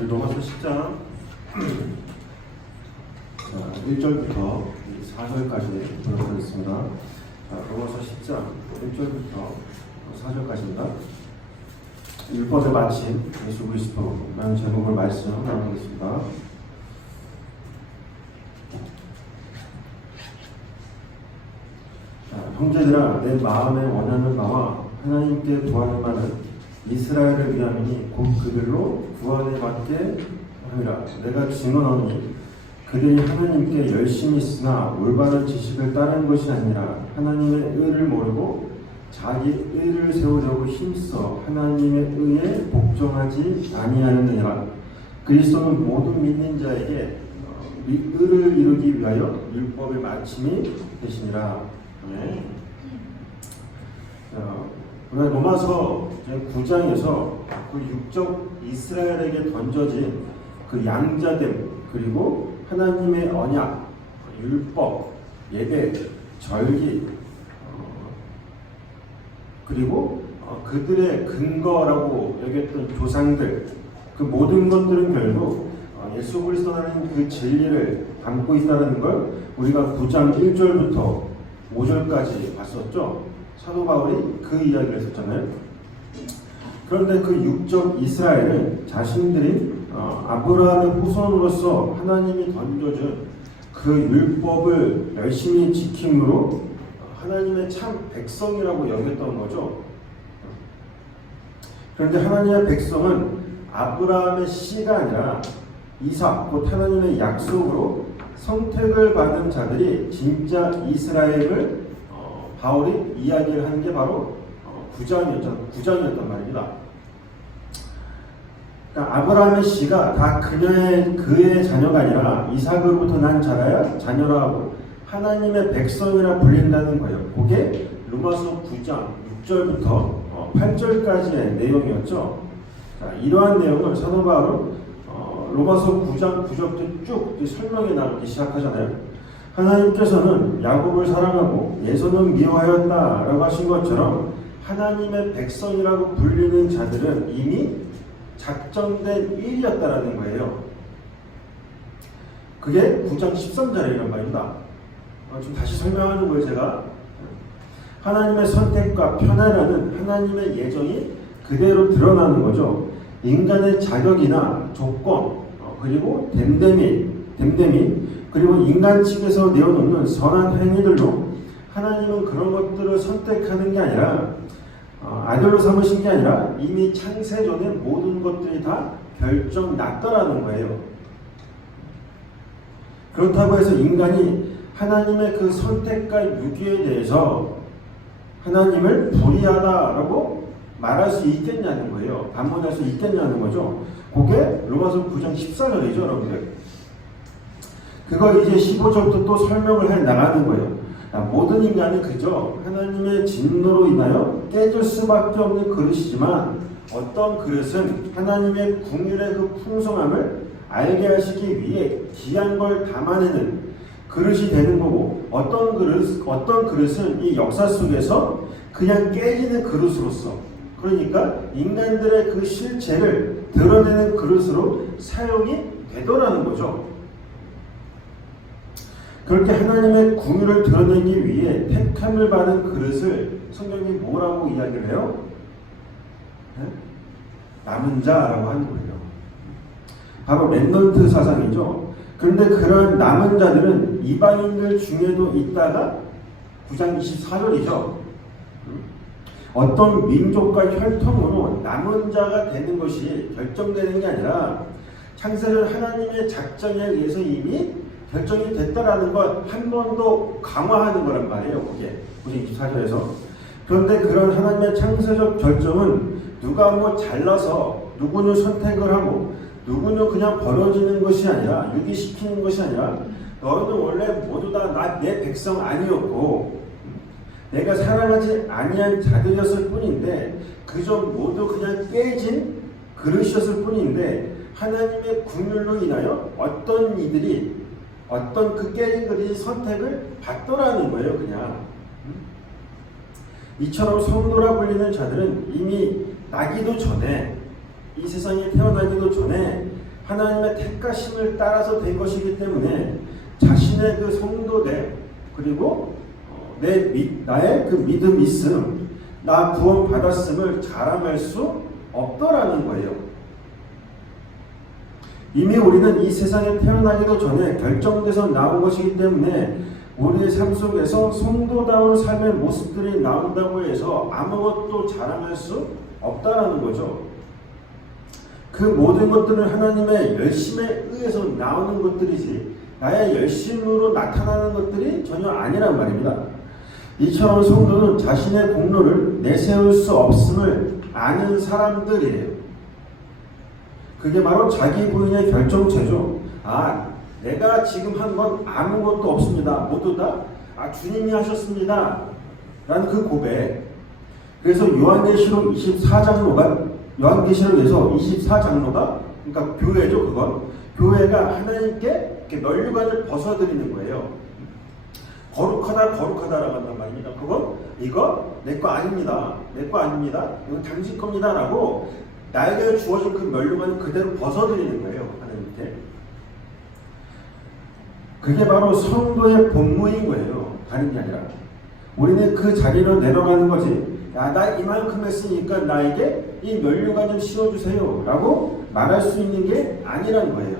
우리 로마서 10장 1절부터 4절까지 보도록 하겠습니다. 로마서 10장 1절부터 4절까지입니다. 율법의 마침 예수 그리스도라는 제목을 말씀 나누겠습니다. 형제들아, 내 마음에 원하는 바와 하나님께 구하는 바는 이스라엘을 위함이니 곧 그들로 구원을 받게 하리라. 내가 증언하니 그들이 하나님께 열심히 쓰나 올바른 지식을 따른 것이 아니라 하나님의 의를 모르고 자기 의를 세우려고 힘써 하나님의 의에 복종하지 아니하느니라. 그리스도는 모든 믿는 자에게 의를 이루기 위하여 율법의 마침이 되시니라. 네. 오늘 로마서 9장에서 그 육적 이스라엘에게 던져진 그 양자됨, 그리고 하나님의 언약, 율법, 예배, 절기, 그리고 그들의 근거라고 여겼던 조상들, 그 모든 것들은 결국 예수 그리스도라는 그 진리를 담고 있다는 걸 우리가 9장 1절부터 5절까지 봤었죠. 사도 바울이 그 이야기를 했었잖아요. 그런데 그 육적 이스라엘은 자신들이 아브라함의 후손으로서 하나님이 던져준 그 율법을 열심히 지킴으로 하나님의 참 백성이라고 여겼던 거죠. 그런데 하나님의 백성은 아브라함의 씨가 아니라 이삭, 곧 하나님의 약속으로 선택을 받은 자들이 진짜 이스라엘을 바울이 이야기를 하는 게 바로 9장이었단 말입니다. 그러니까 아브라함의 씨가 다 그의 자녀가 아니라 이삭으로부터 난 자녀라 하고 하나님의 백성이라 불린다는 거예요. 그게 로마서 9장 6절부터 8절까지의 내용이었죠. 자, 이러한 내용을 사도 바울은 로마서 9장 9절부터 쭉 설명해 나가기 시작하잖아요. 하나님께서는 야곱을 사랑하고 에서는 미워하였다라고 하신 것처럼 하나님의 백성이라고 불리는 자들은 이미 작정된 일이었다라는 거예요. 그게 9장 13절이란 말입니다. 좀 다시 설명하는 거예요. 제가 하나님의 선택과 편애라는 하나님의 예정이 그대로 드러나는 거죠. 인간의 자격이나 조건, 그리고 댐댐이 그리고 인간 측에서 내어놓는 선한 행위들로 하나님은 그런 것들을 선택하는 게 아니라 아들로 삼으신 게 아니라 이미 창세 전에 모든 것들이 다 결정 났더라는 거예요. 그렇다고 해서 인간이 하나님의 그 선택과 유기에 대해서 하나님을 불의하다라고 말할 수 있겠냐는 거예요. 반문할 수 있겠냐는 거죠. 그게 로마서 9장 14절이죠, 여러분들. 그걸 이제 15절부터 또 설명을 해 나가는 거예요. 모든 인간이 그저 하나님의 진노로 인하여 깨질 수밖에 없는 그릇이지만 어떤 그릇은 하나님의 긍휼의 그 풍성함을 알게 하시기 위해 귀한 걸 담아내는 그릇이 되는 거고, 어떤 그릇은 이 역사 속에서 그냥 깨지는 그릇으로서, 그러니까 인간들의 그 실체를 드러내는 그릇으로 사용이 되더라는 거죠. 그렇게 하나님의 긍휼을 드러내기 위해 택함을 받은 그릇을 성경이 뭐라고 이야기를 해요? 네? 남은 자라고 하는 거예요. 바로 렘넌트 사상이죠. 그런데 그런 남은 자들은 이방인들 중에도 있다가 9장 24절이죠. 어떤 민족과 혈통으로 남은 자가 되는 것이 결정되는 게 아니라 창세를 하나님의 작정에 의해서 이미 결정이 됐다라는 것 한 번 더 강화하는 거란 말이에요. 그게 24절에서. 그런데 그런 하나님의 창세적 결정은 누가 뭐 잘라서 누구를 선택을 하고 누구는 그냥 벌어지는 것이 아니라, 유기시키는 것이 아니라, 너희는 원래 모두 다 내 백성 아니었고 내가 사랑하지 아니한 자들이었을 뿐인데 그저 모두 그냥 깨진 그릇이었을 뿐인데 하나님의 긍휼로 인하여 어떤 이들이 어떤 그 깨진 그릇이 선택을 받더라는 거예요. 그냥 이처럼 성도라 불리는 자들은 이미 나기도 전에, 이 세상에 태어나기도 전에 하나님의 택하심을 따라서 된 것이기 때문에 자신의 그 성도됨 그리고 나의 그 믿음 있음, 나 구원 받았음을 자랑할 수 없더라는 거예요. 이미 우리는 이 세상에 태어나기도 전에 결정돼서 나온 것이기 때문에 우리의 삶 속에서 성도다운 삶의 모습들이 나온다고 해서 아무것도 자랑할 수 없다라는 거죠. 그 모든 것들은 하나님의 열심에 의해서 나오는 것들이지 나의 열심으로 나타나는 것들이 전혀 아니란 말입니다. 이처럼 성도는 자신의 공로를 내세울 수 없음을 아는 사람들이에요. 그게 바로 자기 부인의 결정체죠. 내가 지금 한 건 아무것도 없습니다. 모두 다 주님이 하셨습니다. 라는 그 고백. 그래서 요한계시록 24장로가 요한계시록에서 24장로가 그러니까 교회죠. 그건 교회가 하나님께 이렇게 면류관을 벗어드리는 거예요. 거룩하다라고 한단 말입니다. 그건 이거 내 거 아닙니다. 내 거 아닙니다. 이거 당신 겁니다. 라고 나에게 주어진 그 면류관을 그대로 벗어드리는 거예요. 하나님께. 그게 바로 성도의 본무인 거예요. 다른 게 아니라. 우리는 그 자리로 내려가는 거지. 나 이만큼 했으니까 나에게 이 면류관 좀 씌워주세요. 라고 말할 수 있는 게 아니라는 거예요.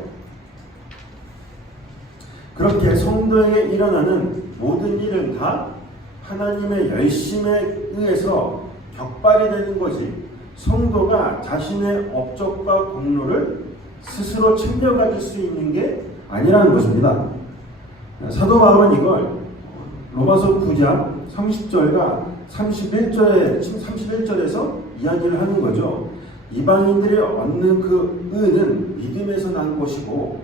그렇게 성도에게 일어나는 모든 일은 다 하나님의 열심에 의해서 격발이 되는 거지 성도가 자신의 업적과 공로를 스스로 챙겨가질 수 있는 게 아니라는 것입니다. 사도 바울은 이걸 로마서 9장 30절과 31절에서 이야기를 하는 거죠. 이방인들이 얻는 그 의는 믿음에서 난 것이고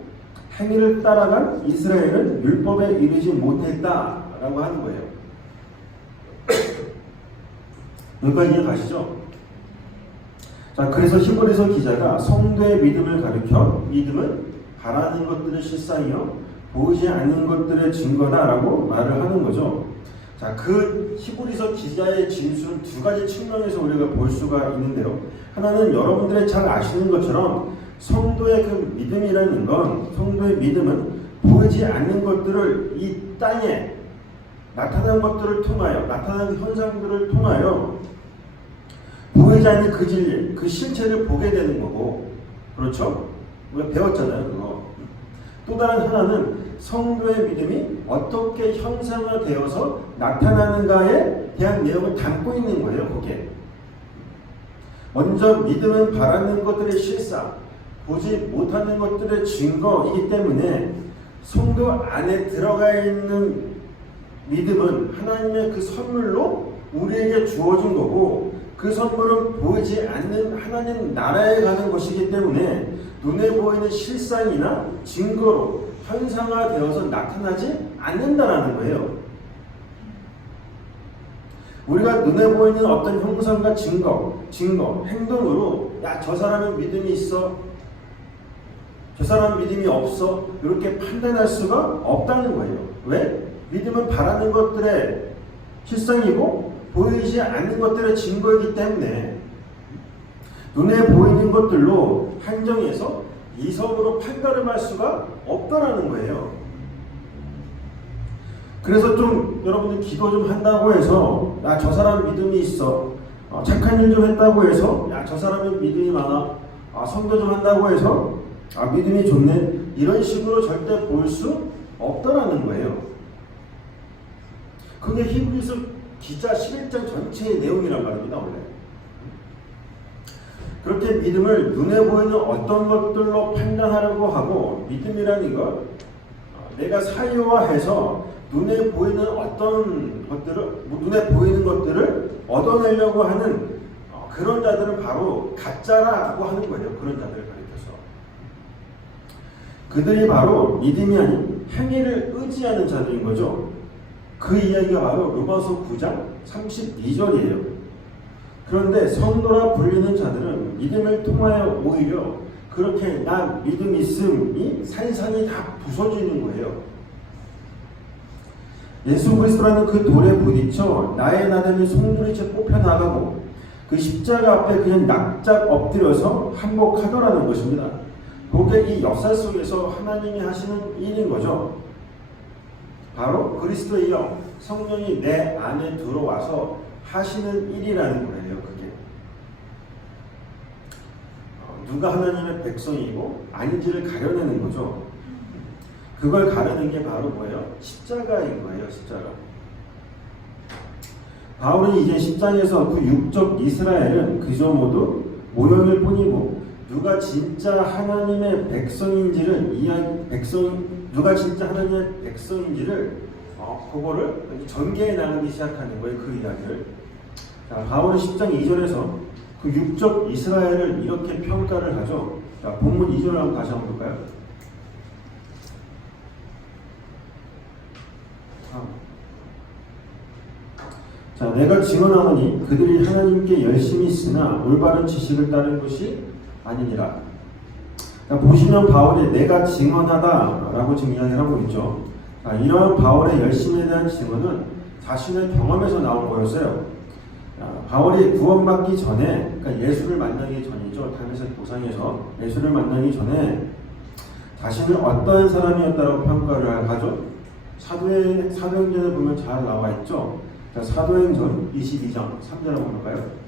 행위를 따라간 이스라엘은 율법에 이르지 못했다라고 하는 거예요. 여기까지 이해가시죠? 자, 그래서 히브리서 기자가 성도의 믿음을 가리켜 믿음은 바라는 것들의 실상이요 보이지 않는 것들의 증거다라고 말을 하는 거죠. 자, 그 히브리서 기자의 진술은 두 가지 측면에서 우리가 볼 수가 있는데요. 하나는 여러분들이 잘 아시는 것처럼 성도의 그 믿음이라는 건 성도의 믿음은 보이지 않는 것들을 이 땅에 나타난 것들을 통하여 나타난 현상들을 통하여 보이지 않는 그 진리, 그 실체를 보게 되는 거고 그렇죠? 우리가 배웠잖아요. 그거. 또 다른 하나는 성도의 믿음이 어떻게 형상화되어서 나타나는가에 대한 내용을 담고 있는 거예요. 그게. 먼저 믿음은 바라는 것들의 실상, 보지 못하는 것들의 증거이기 때문에 성도 안에 들어가 있는 믿음은 하나님의 그 선물로 우리에게 주어진 거고 그 선물은 보이지 않는 하나님 나라에 가는 것이기 때문에 눈에 보이는 실상이나 증거로 현상화되어서 나타나지 않는다라는 거예요. 우리가 눈에 보이는 어떤 형상과 증거, 행동으로 저 사람은 믿음이 있어, 저 사람은 믿음이 없어 이렇게 판단할 수가 없다는 거예요. 왜? 믿음은 바라는 것들의 실상이고 보이지 않는 것들의 증거이기 때문에 눈에 보이는 것들로 한정해서 이성으로 판가름할 수가 없다라는 거예요. 그래서 좀 여러분들 기도 좀 한다고 해서 저 사람 믿음이 있어, 착한 일 좀 했다고 해서 저 사람은 믿음이 많아, 선교 좀 한다고 해서 믿음이 좋네 이런 식으로 절대 볼 수 없다라는 거예요. 그게 히브리서 기자 11장 전체의 내용이란 말입니다. 원래 그렇게 믿음을 눈에 보이는 어떤 것들로 판단하려고 하고 믿음이라는 것 내가 사유화해서 눈에 보이는 어떤 것들을 눈에 보이는 것들을 얻어내려고 하는 그런 자들은 바로 가짜라고 하는 거예요. 그런 자들을 가리켜서 그들이 바로 믿음이 아닌 행위를 의지하는 자들인 거죠. 그 이야기가 바로 로마서 9장 32절이에요. 그런데 성도라 불리는 자들은 믿음을 통하여 오히려 그렇게 나 믿음 있음이 산산이 다 부서지는 거예요. 예수 그리스도라는 그 돌에 부딪혀 나의 나됨이 송두리째 뽑혀나가고 그 십자가 앞에 그냥 납작 엎드려서 한몫하더라는 것입니다. 그게 이 역사 속에서 하나님이 하시는 일인 거죠. 바로 그리스도의 영, 성령이 내 안에 들어와서 하시는 일이라는 거예요. 그게 누가 하나님의 백성이고 아닌지를 가려내는 거죠. 그걸 가르는 게 바로 뭐예요? 십자가인 거예요. 십자가. 바울이 이제 10장에서 그 육적 이스라엘은 그저 모두 모형일 뿐이고 누가 진짜 하나님의 백성인지를 누가 진짜 하나님의 백성인지를 그거를 전개해 나가기 시작하는 거예요. 그 이야기를. 자, 바울은 10장 2절에서 그 육적 이스라엘을 이렇게 평가를 하죠. 자, 본문 2절을 한번 다시 한번 볼까요? 자, 내가 증언하노니 그들이 하나님께 열심히 쓰나 올바른 지식을 따른 것이 아니니라. 자, 보시면 바울이 내가 증언하다라고 지금 이야기를 하고 있죠. 자, 이러한 바울의 열심에 대한 증언은 자신의 경험에서 나온 거였어요. 자, 바울이 구원받기 전에, 그러니까 예수를 만나기 전이죠. 다메섹 도상에서 예수를 만나기 전에 자신을 어떠한 사람이었다고 평가를 하죠. 사도행전에 보면 잘 나와 있죠. 자, 사도행전 22장 3절 한번 볼까요?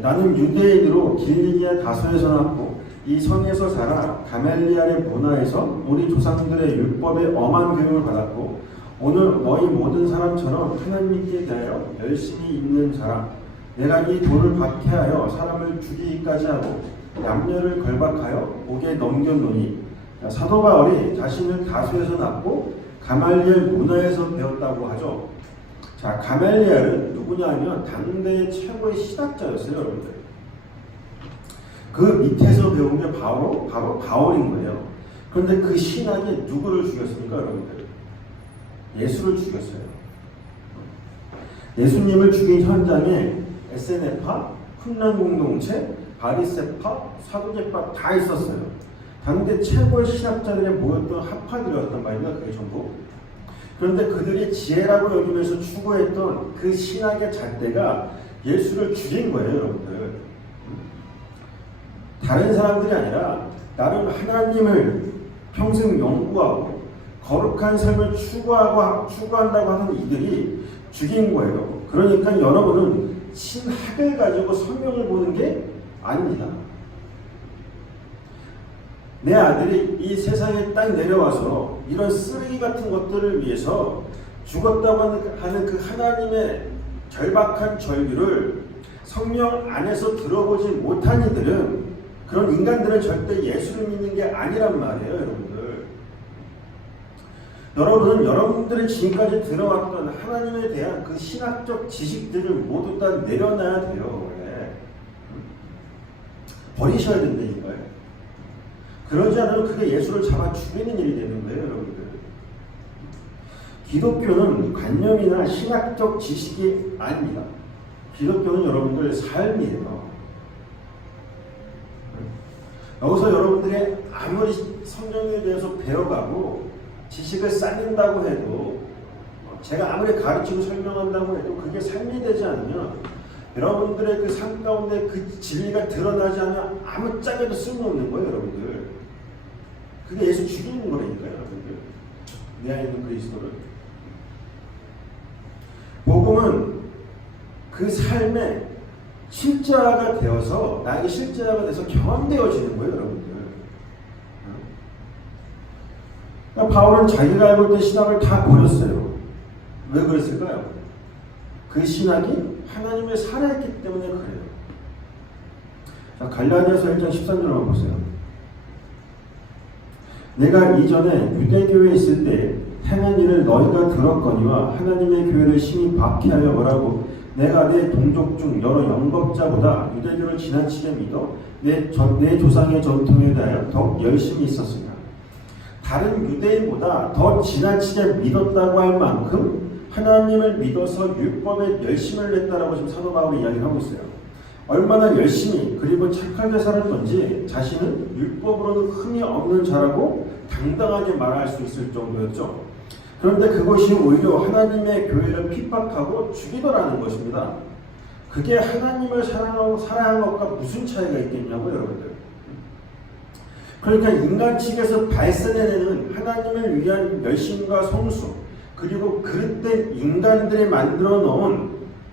나는 유대인으로 길리기아 다소에서 났고 이 성에서 살아 가멜리알의 문화에서 우리 조상들의 율법에 엄한 교육을 받았고 오늘 너희 모든 사람처럼 하나님께 대하여 열심히 있는 사람, 내가 이 돌을 박해하여 사람을 죽이기까지 하고 남녀를 결박하여 옥에 넘겼노니. 사도 바울이 자신을 다소에서 낳고 가말리엘 문화에서 배웠다고 하죠. 자, 가말리엘은 누구냐면 당대의 최고의 신학자였어요, 여러분들. 그 밑에서 배운 게 바로 바울인 거예요. 그런데 그 신학이 누구를 죽였습니까, 여러분들? 예수를 죽였어요. 예수님을 죽인 현장에 에세네파, 쿰란 공동체, 바리새파, 사두개파 다 있었어요. 당대 최고의 신학자들이 모였던 합파들이었단 말입니다. 그게 전부. 그런데 그들이 지혜라고 여기면서 추구했던 그 신학의 잣대가 예수를 죽인 거예요, 여러분들. 다른 사람들이 아니라 나름 하나님을 평생 연구하고 거룩한 삶을 추구한다고 하는 이들이 죽인 거예요. 그러니까 여러분은 신학을 가지고 성경을 보는 게 아닙니다. 내 아들이 이 세상에 딱 내려와서 이런 쓰레기 같은 것들을 위해서 죽었다고 하는 그 하나님의 절박한 절규를 성령 안에서 들어보지 못한 이들은, 그런 인간들은 절대 예수를 믿는 게 아니란 말이에요, 여러분들. 여러분은 여러분들이 지금까지 들어왔던 하나님에 대한 그 신학적 지식들을 모두 다 내려놔야 돼요. 원래. 버리셔야 된다는 거예요. 그러지 않으면 그게 예수를 잡아 죽이는 일이 되는 거예요, 여러분들. 기독교는 관념이나 신학적 지식이 아닙니다. 기독교는 여러분들의 삶이에요. 여기서 여러분들이 아무리 성경에 대해서 배워가고 지식을 쌓는다고 해도, 제가 아무리 가르치고 설명한다고 해도 그게 삶이 되지 않으면, 여러분들의 그 삶 가운데 그 진리가 드러나지 않으면 아무짝에도 쓸모없는 거예요, 여러분들. 그게 예수 죽이는 거라니까요, 여러분들. 내 안에 있는 그리스도를. 복음은 그 삶의 실제화가 되어서, 나에게 실제화가 돼서 경험되어지는 거예요, 여러분들. 그러니까 바울은 자기가 알고 있던 신학을 다 버렸어요. 왜 그랬을까요? 그 신학이 하나님을 살아있기 때문에 그래요. 자, 갈라디아서 1장 13절 한번 보세요. 내가 이전에 유대교회에 있을 때 행한 일을 너희가 들었거니와 하나님의 교회를 심히 박해하여 뭐라고, 내가 내 동족 중 여러 영법자보다 유대교를 지나치게 믿어 내 조상의 전통에 대하여 더욱 열심히 있었으나, 다른 유대인보다 더 지나치게 믿었다고 할 만큼 하나님을 믿어서 율법에 열심을 냈다라고 지금 사도 바울이 이야기를 하고 있어요. 얼마나 열심히 그리고 착하게 살았던지 자신은 율법으로는 흠이 없는 자라고 당당하게 말할 수 있을 정도였죠. 그런데 그것이 오히려 하나님의 교회를 핍박하고 죽이더라는 것입니다. 그게 하나님을 사랑하는 것과 무슨 차이가 있겠냐고, 여러분들. 그러니까 인간 측에서 발산해내는 하나님을 위한 열심과 성수, 그리고 그릇된 인간들이 만들어 놓은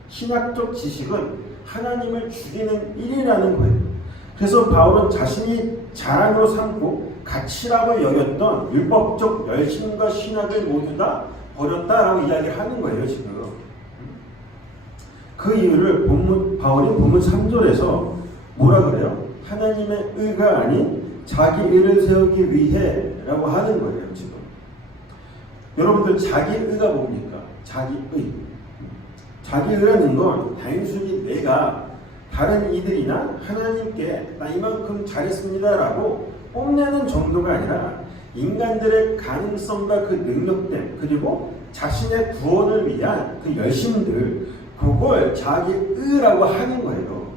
신학적 지식은 하나님을 죽이는 일이라는 거예요. 그래서 바울은 자신이 자랑으로 삼고 가치라고 여겼던 율법적 열심과 신학을 모두 다 버렸다라고 이야기하는 거예요, 지금. 그 이유를 바울이 본문 3절에서 뭐라 그래요? 하나님의 의가 아닌 자기 의를 세우기 위해 라고 하는 거예요, 지금. 여러분들 자기 의가 뭡니까? 자기 의. 자기 의라는 건 단순히 내가 다른 이들이나 하나님께 나 이만큼 잘했습니다 라고 뽐내는 정도가 아니라 인간들의 가능성과 그 능력됨, 그리고 자신의 구원을 위한 그 열심들, 그걸 자기 의라고 하는 거예요.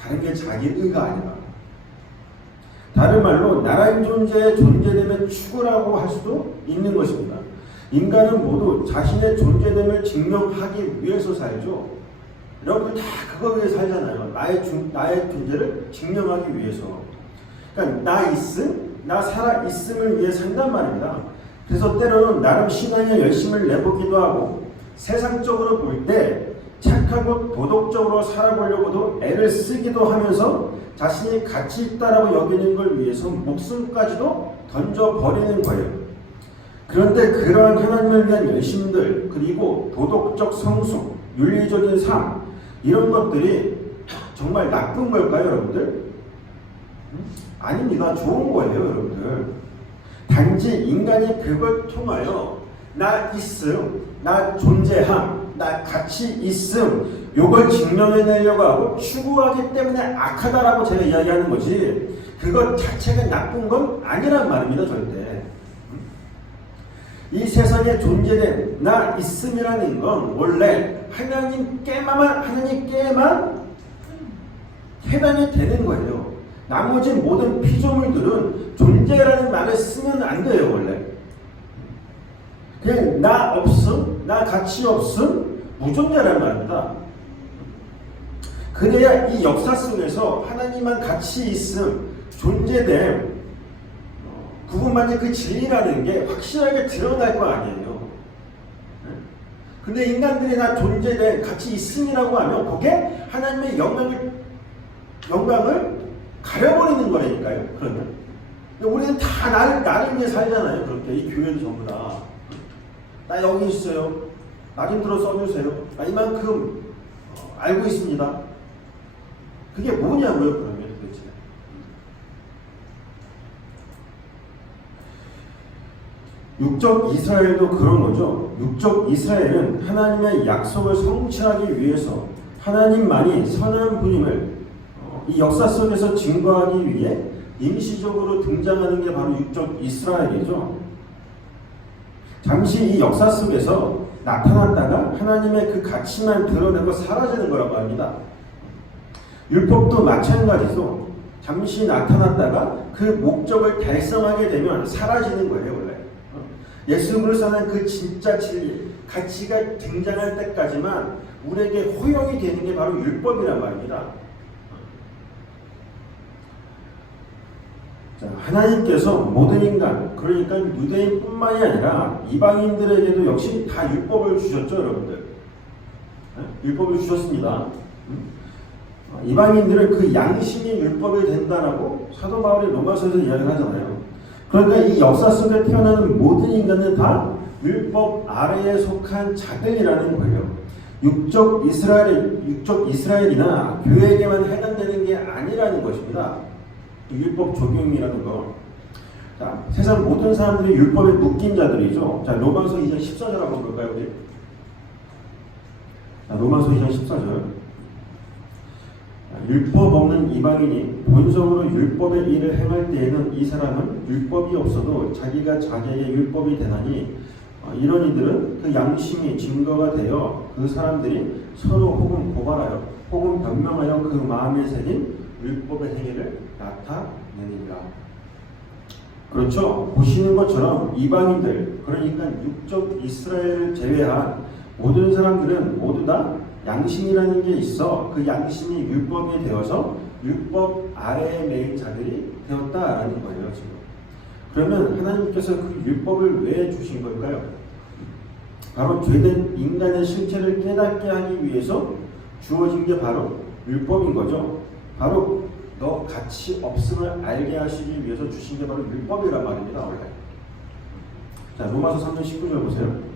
다른 게 자기 의가 아니라. 다른 말로 나라의 존재의 존재됨의 추구라고 할 수도 있는 것입니다. 인간은 모두 자신의 존재됨을 증명하기 위해서 살죠. 여러분들 다 그거 위해 살잖아요. 나의 존재를 증명하기 위해서. 그러니까 나 있음, 나 살아 있음을 위해 산단 말입니다. 그래서 때로는 나름 신앙의 열심을 내보기도 하고 세상적으로 볼 때 착하고 도덕적으로 살아보려고도 애를 쓰기도 하면서 자신이 가치 있다라고 여기는 걸 위해서 목숨까지도 던져버리는 거예요. 그런데 그러한 하나님을 위한 열심들, 그리고 도덕적 성숙, 윤리적인 삶, 이런 것들이 정말 나쁜 걸까요, 여러분들? 아닙니다. 좋은 거예요, 여러분들. 단지 인간이 그걸 통하여 나 있음, 나 존재함, 나 가치 있음, 요걸 증명해내려고 하고 추구하기 때문에 악하다라고 제가 이야기하는 거지, 그것 자체가 나쁜 건 아니란 말입니다, 절대. 이 세상에 존재된 나 있음이라는 건 원래 하나님께만 해당이 되는 거예요. 나머지 모든 피조물들은 존재라는 말을 쓰면 안 돼요, 원래. 그냥 나 없음, 나 가치 없음, 무존재라는 말입니다. 그래야 이 역사 속에서 하나님만 가치 있음, 존재됨, 그분만의 그 진리라는 게 확실하게 드러날 거 아니에요. 근데 인간들이 나 존재된 가치 있음이라고 하면 그게 하나님의 영광을 가려버리는 거라니까요. 그러면 우리는 다 나를 위해 살잖아요. 그렇게 이 교회도 전부 다. 나 여기 있어요. 나 좀 들어 써주세요. 나 이만큼 알고 있습니다. 그게 뭐냐고요, 그러면 도대체. 육적 이스라엘도 그런 거죠. 육적 이스라엘은 하나님의 약속을 성취하기 위해서 하나님만이 선한 분임을 이 역사 속에서 증거하기 위해 임시적으로 등장하는 게 바로 육적 이스라엘이죠. 잠시 이 역사 속에서 나타났다가 하나님의 그 가치만 드러내고 사라지는 거라고 합니다. 율법도 마찬가지죠. 잠시 나타났다가 그 목적을 달성하게 되면 사라지는 거예요, 원래. 예수 그리스도는 그 진짜 진리, 가치가 등장할 때까지만 우리에게 허용이 되는 게 바로 율법이란 말입니다. 자, 하나님께서 모든 인간, 그러니까 유대인뿐만이 아니라 이방인들에게도 역시 다 율법을 주셨죠, 여러분들. 율법을 주셨습니다. 이방인들은 그 양심이 율법이 된다라고 사도 바울이 로마서에서 이야기하잖아요. 그러니까 이 역사 속에 태어나는 모든 인간은 다 율법 아래에 속한 자들이라는 거예요. 육적 이스라엘이나 교회에게만 해당되는 게 아니라는 것입니다. 율법 적용이라는 거. 자, 세상 모든 사람들이 율법에 묶인 자들이죠. 자, 로마서 2장 14절 한번 볼까요, 우리? 자, 로마서 2장 14절. 율법 없는 이방인이 본성으로 율법의 일을 행할 때에는 이 사람은 율법이 없어도 자기가 자기의 율법이 되나니 이런 이들은 그 양심이 증거가 되어 그 사람들이 서로 혹은 고발하여 혹은 변명하여 그 마음에 새긴 율법의 행위를 나타내니라. 그렇죠. 보시는 것처럼 이방인들, 그러니까 육적 이스라엘을 제외한 모든 사람들은 모두 다 양심이라는 게 있어 그 양심이 율법이 되어서 율법 아래에 매인 자들이 되었다라는 거예요. 지금. 그러면 하나님께서 그 율법을 왜 주신 걸까요? 바로 죄된 인간의 실체를 깨닫게 하기 위해서 주어진 게 바로 율법인 거죠. 바로 너 가치 없음을 알게 하시기 위해서 주신 게 바로 율법이란 말입니다. 원래. 자, 로마서 3장 19절 보세요.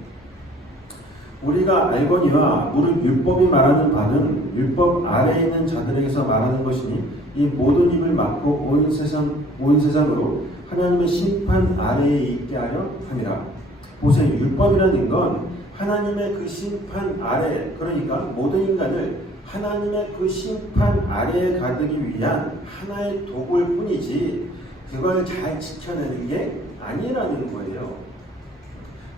우리가 알거니와 무릇 율법이 말하는 바는 율법 아래에 있는 자들에게서 말하는 것이니 이 모든 입을 막고 온 세상으로 하나님의 심판 아래에 있게 하려 함이라. 보세요. 율법이라는 건 하나님의 그 심판 아래, 그러니까 모든 인간을 하나님의 그 심판 아래에 가두기 위한 하나의 도구일 뿐이지 그걸 잘 지켜내는 게 아니라는 거예요.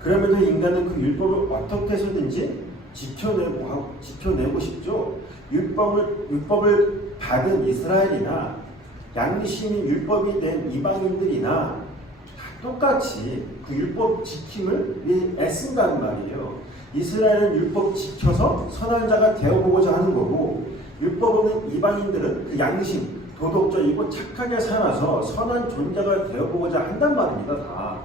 그러면서 인간은 그 율법을 어떻게 해서든지 지켜내고 싶죠. 율법을 받은 이스라엘이나 양심이 율법이 된 이방인들이나 다 똑같이 그 율법 지킴을 위해 애쓴다는 말이에요. 이스라엘은 율법 지켜서 선한 자가 되어보고자 하는 거고, 율법 없는 이방인들은 그 양심, 도덕적이고 착하게 살아서 선한 존재가 되어보고자 한단 말입니다. 다.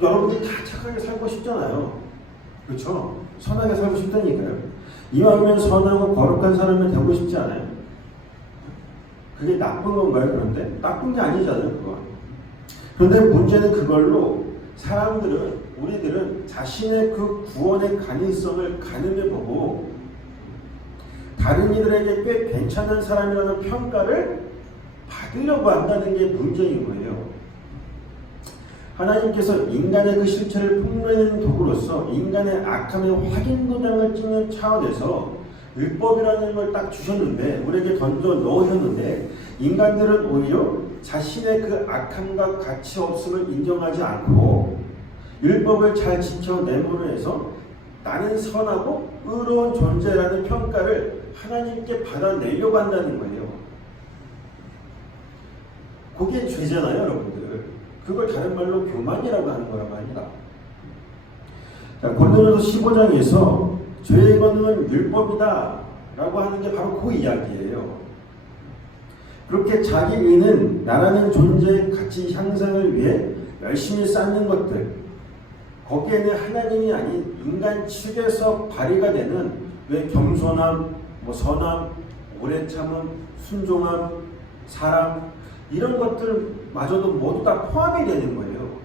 여러분들이 다 착하게 살고 싶잖아요. 그렇죠? 선하게 살고 싶다니까요. 이왕이면 선하고 거룩한 사람이 되고 싶지 않아요? 그게 나쁜 건가요? 그런데 나쁜 게 아니잖아요. 그거. 그런데 문제는 그걸로 우리들은 자신의 그 구원의 가능성을 가늠해 보고 다른 이들에게 꽤 괜찮은 사람이라는 평가를 받으려고 한다는 게 문제인 거예요. 하나님께서 인간의 그 실체를 폭로하는 도구로서 인간의 악함의 확인 도장을 찍는 차원에서 율법이라는 걸 딱 주셨는데, 우리에게 던져 넣으셨는데, 인간들은 오히려 자신의 그 악함과 가치 없음을 인정하지 않고 율법을 잘 지켜내므로 해서 나는 선하고 의로운 존재라는 평가를 하나님께 받아내려고 한다는 거예요. 그게 죄잖아요, 여러분들. 그걸 다른 말로 교만이라고 하는 거란 말입니다. 자, 고린도전서 15장에서 죄의 권능은 율법이다 라고 하는 게 바로 그 이야기예요. 그렇게 자기 의는 나라는 존재의 가치 향상을 위해 열심히 쌓는 것들, 거기에는 하나님이 아닌 인간 측에서 발휘가 되는 왜 겸손함, 선함, 오래 참음, 순종함, 사랑, 이런 것들마저도 모두 다 포함이 되는 거예요.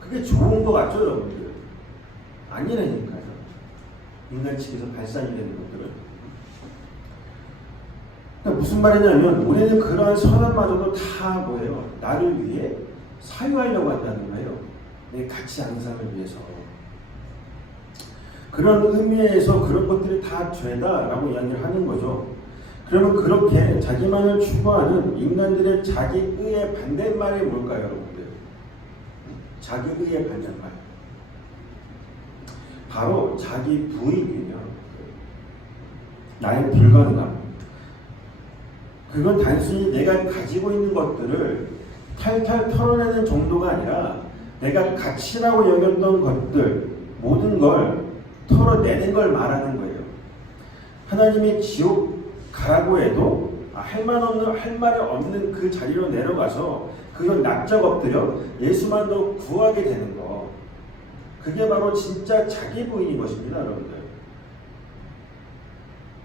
그게 좋은 것 같죠, 여러분들? 아니라니까요. 인간 측에서 발산이 되는 것들은. 그러니까 무슨 말이냐면 우리는 그러한 선함마저도 다 뭐예요? 나를 위해 사유하려고 한다는 거예요. 내 가치 양상을 위해서. 그런 의미에서 그런 것들이 다 죄다라고 이야기를 하는 거죠. 그러면 그렇게 자기만을 추구하는 인간들의 자기의의 반대말이 뭘까요, 여러분들? 자기의의 반대말. 바로 자기 부인이에요. 나의 불가능함. 그건 단순히 내가 가지고 있는 것들을 탈탈 털어내는 정도가 아니라 내가 가치라고 여겼던 것들, 모든 걸 털어내는 걸 말하는 거예요. 하나님이 지옥 가라고 해도 할 말이 없는 그 자리로 내려가서 그걸 납작 엎드려 예수만 더 구하게 되는 거. 그게 바로 진짜 자기 부인인 것입니다, 여러분들.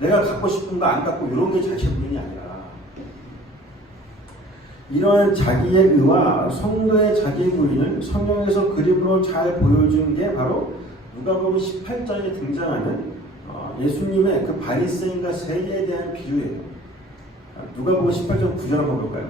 내가 갖고 싶은 거 안 갖고 이런 게 자기 부인이 아니라 이러한 자기의 의와 성도의 자기 부인을 성경에서 그림으로 잘 보여준 게 바로 누가복음 18장에 등장하는 예수님의 그 바리새인과 세리에 대한 비유예요. 누가복음 18장 9절 한번 볼까요?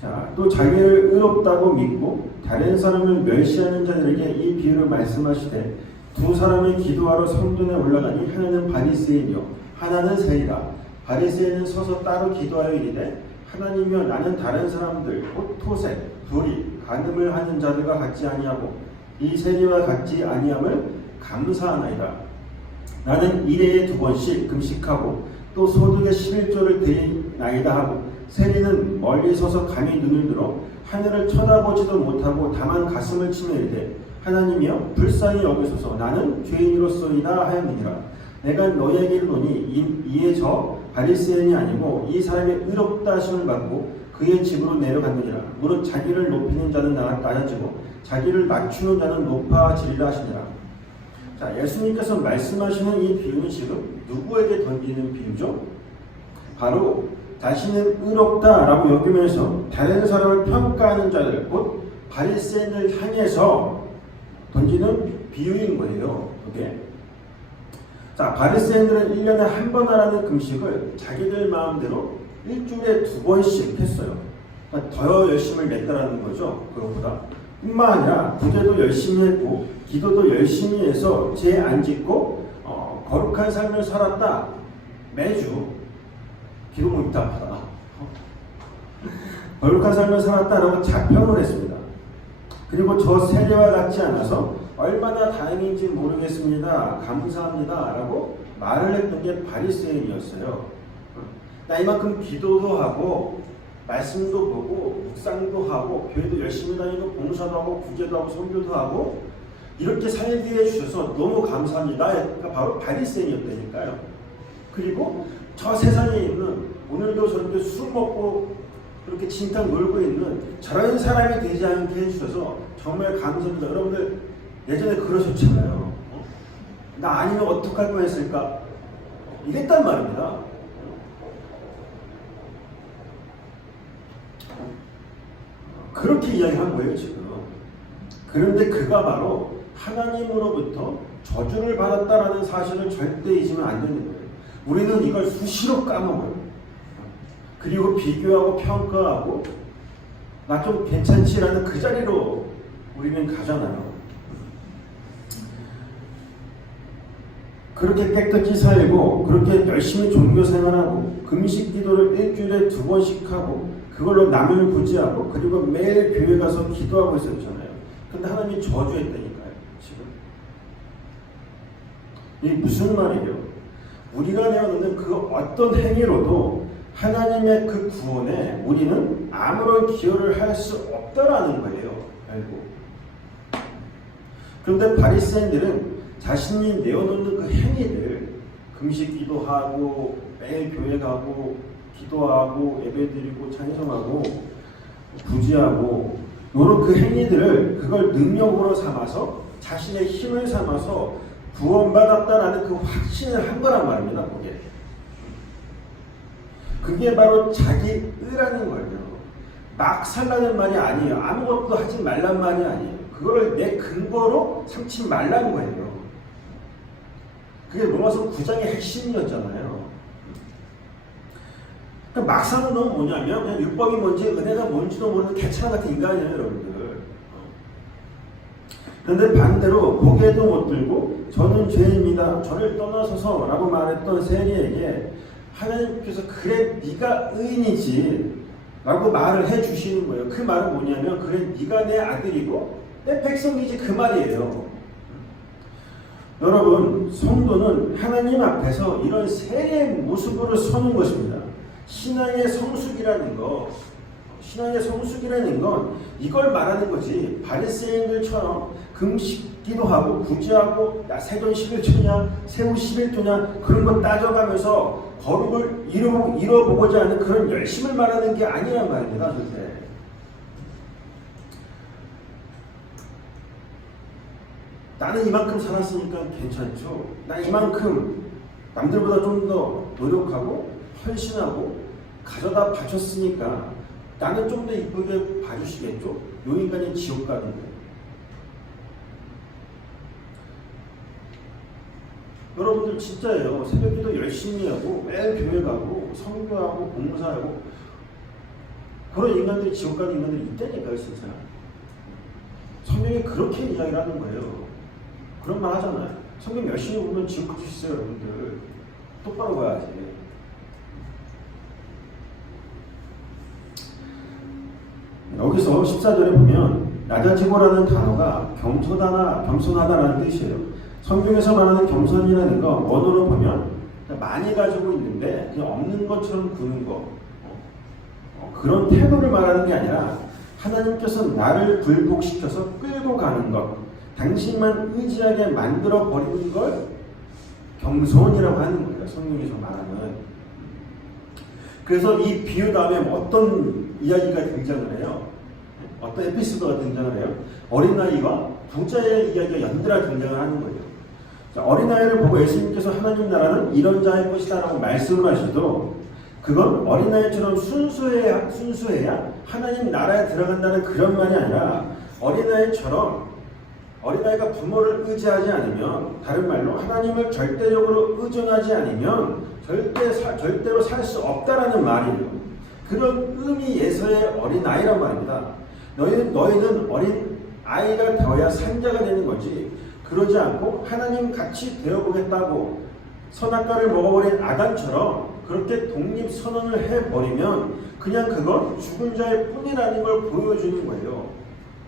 자, 또 자기를 의롭다고 믿고 다른 사람을 멸시하는 자들에게 이 비유를 말씀하시되 두 사람이 기도하러 성전에 올라가니 하나는 바리새인이요 하나는 세리라. 바리새인은 서서 따로 기도하여 이르되 하나님이여 나는 다른 사람들 곧 토색, 불의, 간음을 하는 자들과 같지 아니하고 이 세리와 같지 아니함을 감사하나이다. 나는 일해에 2번씩 금식하고 또 소득의 11조를 드리나이다 하고 세리는 멀리 서서 감히 눈을 들어 하늘을 쳐다보지도 못하고 다만 가슴을 치며 이르되 하나님이여 불쌍히 여기소서 나는 죄인으로소이다 하였느니라. 내가 너희에게 이르노니 이에 저 바리새인이 아니고 이 사람의 의롭다 하심을 받고 그의 집으로 내려갔느니라. 무릇 자기를 높이는 자는 낮아지고 자기를 낮추는 자는 높아지리라 하시니라. 자, 예수님께서 말씀하시는 이 비유는 지금 누구에게 던지는 비유죠? 바로 자신은 의롭다라고 여기면서 다른 사람을 평가하는 자들, 곧 바리새인을 향해서 던지는 비유인 거예요. 이게. 자, 바리새인들은 1년에 한 번 하라는 금식을 자기들 마음대로 일주일에 2번씩 했어요. 그러니까 더 열심을 냈다라는 거죠. 그것보다. 뿐만 아니라 구제도 열심히 했고 기도도 열심히 해서 죄 안 짓고 거룩한 삶을 살았다. 매주 기도 못하다. 거룩한 삶을 살았다라고 자평을 했습니다. 그리고 저 세례와 같지 않아서 얼마나 다행인지 모르겠습니다. 감사합니다. 라고 말을 했던 게 바리새인이었어요. 나 이만큼 기도도 하고 말씀도 보고 묵상도 하고 교회도 열심히 다니고 봉사도 하고 구제도 하고 선교도 하고 이렇게 살게 해주셔서 너무 감사합니다. 그러니까 바로 바리새인이었다니까요. 그리고 저 세상에 있는 오늘도 저렇게 술 먹고 그렇게 진탕 놀고 있는 저런 사람이 되지 않게 해주셔서 정말 감사합니다. 여러분들 예전에 그러셨잖아요. 나 아니면 어떡할 뻔했을까? 이랬단 말입니다. 그렇게 이야기한 거예요 지금. 그런데 그가 바로 하나님으로부터 저주를 받았다라는 사실을 절대 잊으면 안 되는 거예요. 우리는 이걸 수시로 까먹어요. 그리고 비교하고 평가하고 나 좀 괜찮지라는 그 자리로 우리는 가잖아요. 그렇게 깨끗이 살고 그렇게 열심히 종교 생활하고 금식 기도를 일주일에 2번씩 하고 그걸로 남을 구제하고 그리고 매일 교회 가서 기도하고 있었잖아요. 근데 하나님이 저주했다니까요. 지금 이게 무슨 말이에요? 우리가 내어놓는 그 어떤 행위로도 하나님의 그 구원에 우리는 아무런 기여를 할 수 없다라는 거예요. 결국. 그런데 바리새인들은 자신이 내어놓는 그 행위들, 금식 기도하고 매일 교회 가고 기도하고 예배드리고 찬송하고 구제하고 이런 그 행위들을 그걸 능력으로 삼아서 자신의 힘을 삼아서 구원받았다라는 그 확신을 한 거란 말입니다. 그게 바로 자기 의라는 거예요. 막 살라는 말이 아니에요. 아무것도 하지 말란 말이 아니에요. 그걸 내 근거로 삼지 말라는 거예요. 그게 로마서 9장의 핵심이었잖아요. 그러니까 막상은 넌 뭐냐면 그냥 율법이 뭔지 은혜가 뭔지도 모르는 개차랑 같은 인간이에요, 여러분들. 그런데 반대로 고개도 못 들고 저는 죄인입니다. 저를 떠나소서 라고 말했던 세리에게 하나님께서 그래 네가 의인이지 라고 말을 해주시는 거예요. 그 말은 뭐냐면 그래 네가 내 아들이고 내 백성이지 그 말이에요. 여러분, 성도는 하나님 앞에서 이런 세례의 모습으로 서는 것입니다. 신앙의 성숙이라는 건 이걸 말하는 거지. 바리새인들처럼 금식기도 하고 구제하고 나 세전 11조냐 세후 11조냐 그런 거 따져가면서 거룩을 이뤄보고자 하는 그런 열심을 말하는 게 아니란 말입니다. 절대. 나는 이만큼 살았으니까 괜찮죠. 나 이만큼 남들보다 좀 더 노력하고 헌신하고 가져다 바쳤으니까 나는 좀 더 이쁘게 봐주시겠죠? 요 인간이 지옥 가는데. 여러분들 진짜예요. 새벽기도 열심히 하고 매일 교회 가고 선교하고 봉사하고 그런 인간들이 지옥 가는 인간들이 있다니까요. 진짜. 성경이 그렇게 이야기를 하는 거예요. 그런 말 하잖아요. 성경 열심히 보면 지옥 갈 수 있어요. 여러분들. 똑바로 봐야지. 여기서 14절에 보면 낮아지고라는 단어가 겸손하다라는 뜻이에요. 성경에서 말하는 겸손이라는 거 원어로 보면 많이 가지고 있는데 그냥 없는 것처럼 구는 거. 그런 태도를 말하는 게 아니라 하나님께서 나를 굴복시켜서 끌고 가는 것, 당신만 의지하게 만들어 버리는 걸 겸손이라고 하는 거예요. 성경에서 말하는. 그래서 이 비유 다음에 어떤 이야기가 등장을 해요? 어떤 에피소드가 등장을 해요? 어린아이와 부자의 이야기가 연달아 등장을 하는 거예요. 자, 어린아이를 보고 예수님께서 하나님 나라는 이런 자의 것이다 라고 말씀을 하셔도 그건 어린아이처럼 순수해야 하나님 나라에 들어간다는 그런 말이 아니라 어린아이가 부모를 의지하지 않으면, 다른 말로 하나님을 절대적으로 의존하지 않으면 절대로 살 수 없다라는 말이에요. 그런 의미에서의 어린아이란 말입니다. 너희는 어린아이가 되어야 산자가 되는 거지, 그러지 않고 하나님 같이 되어보겠다고 선악과를 먹어버린 아담처럼 그렇게 독립선언을 해버리면 그냥 그건 죽은 자의 뿐이라는 걸 보여주는 거예요.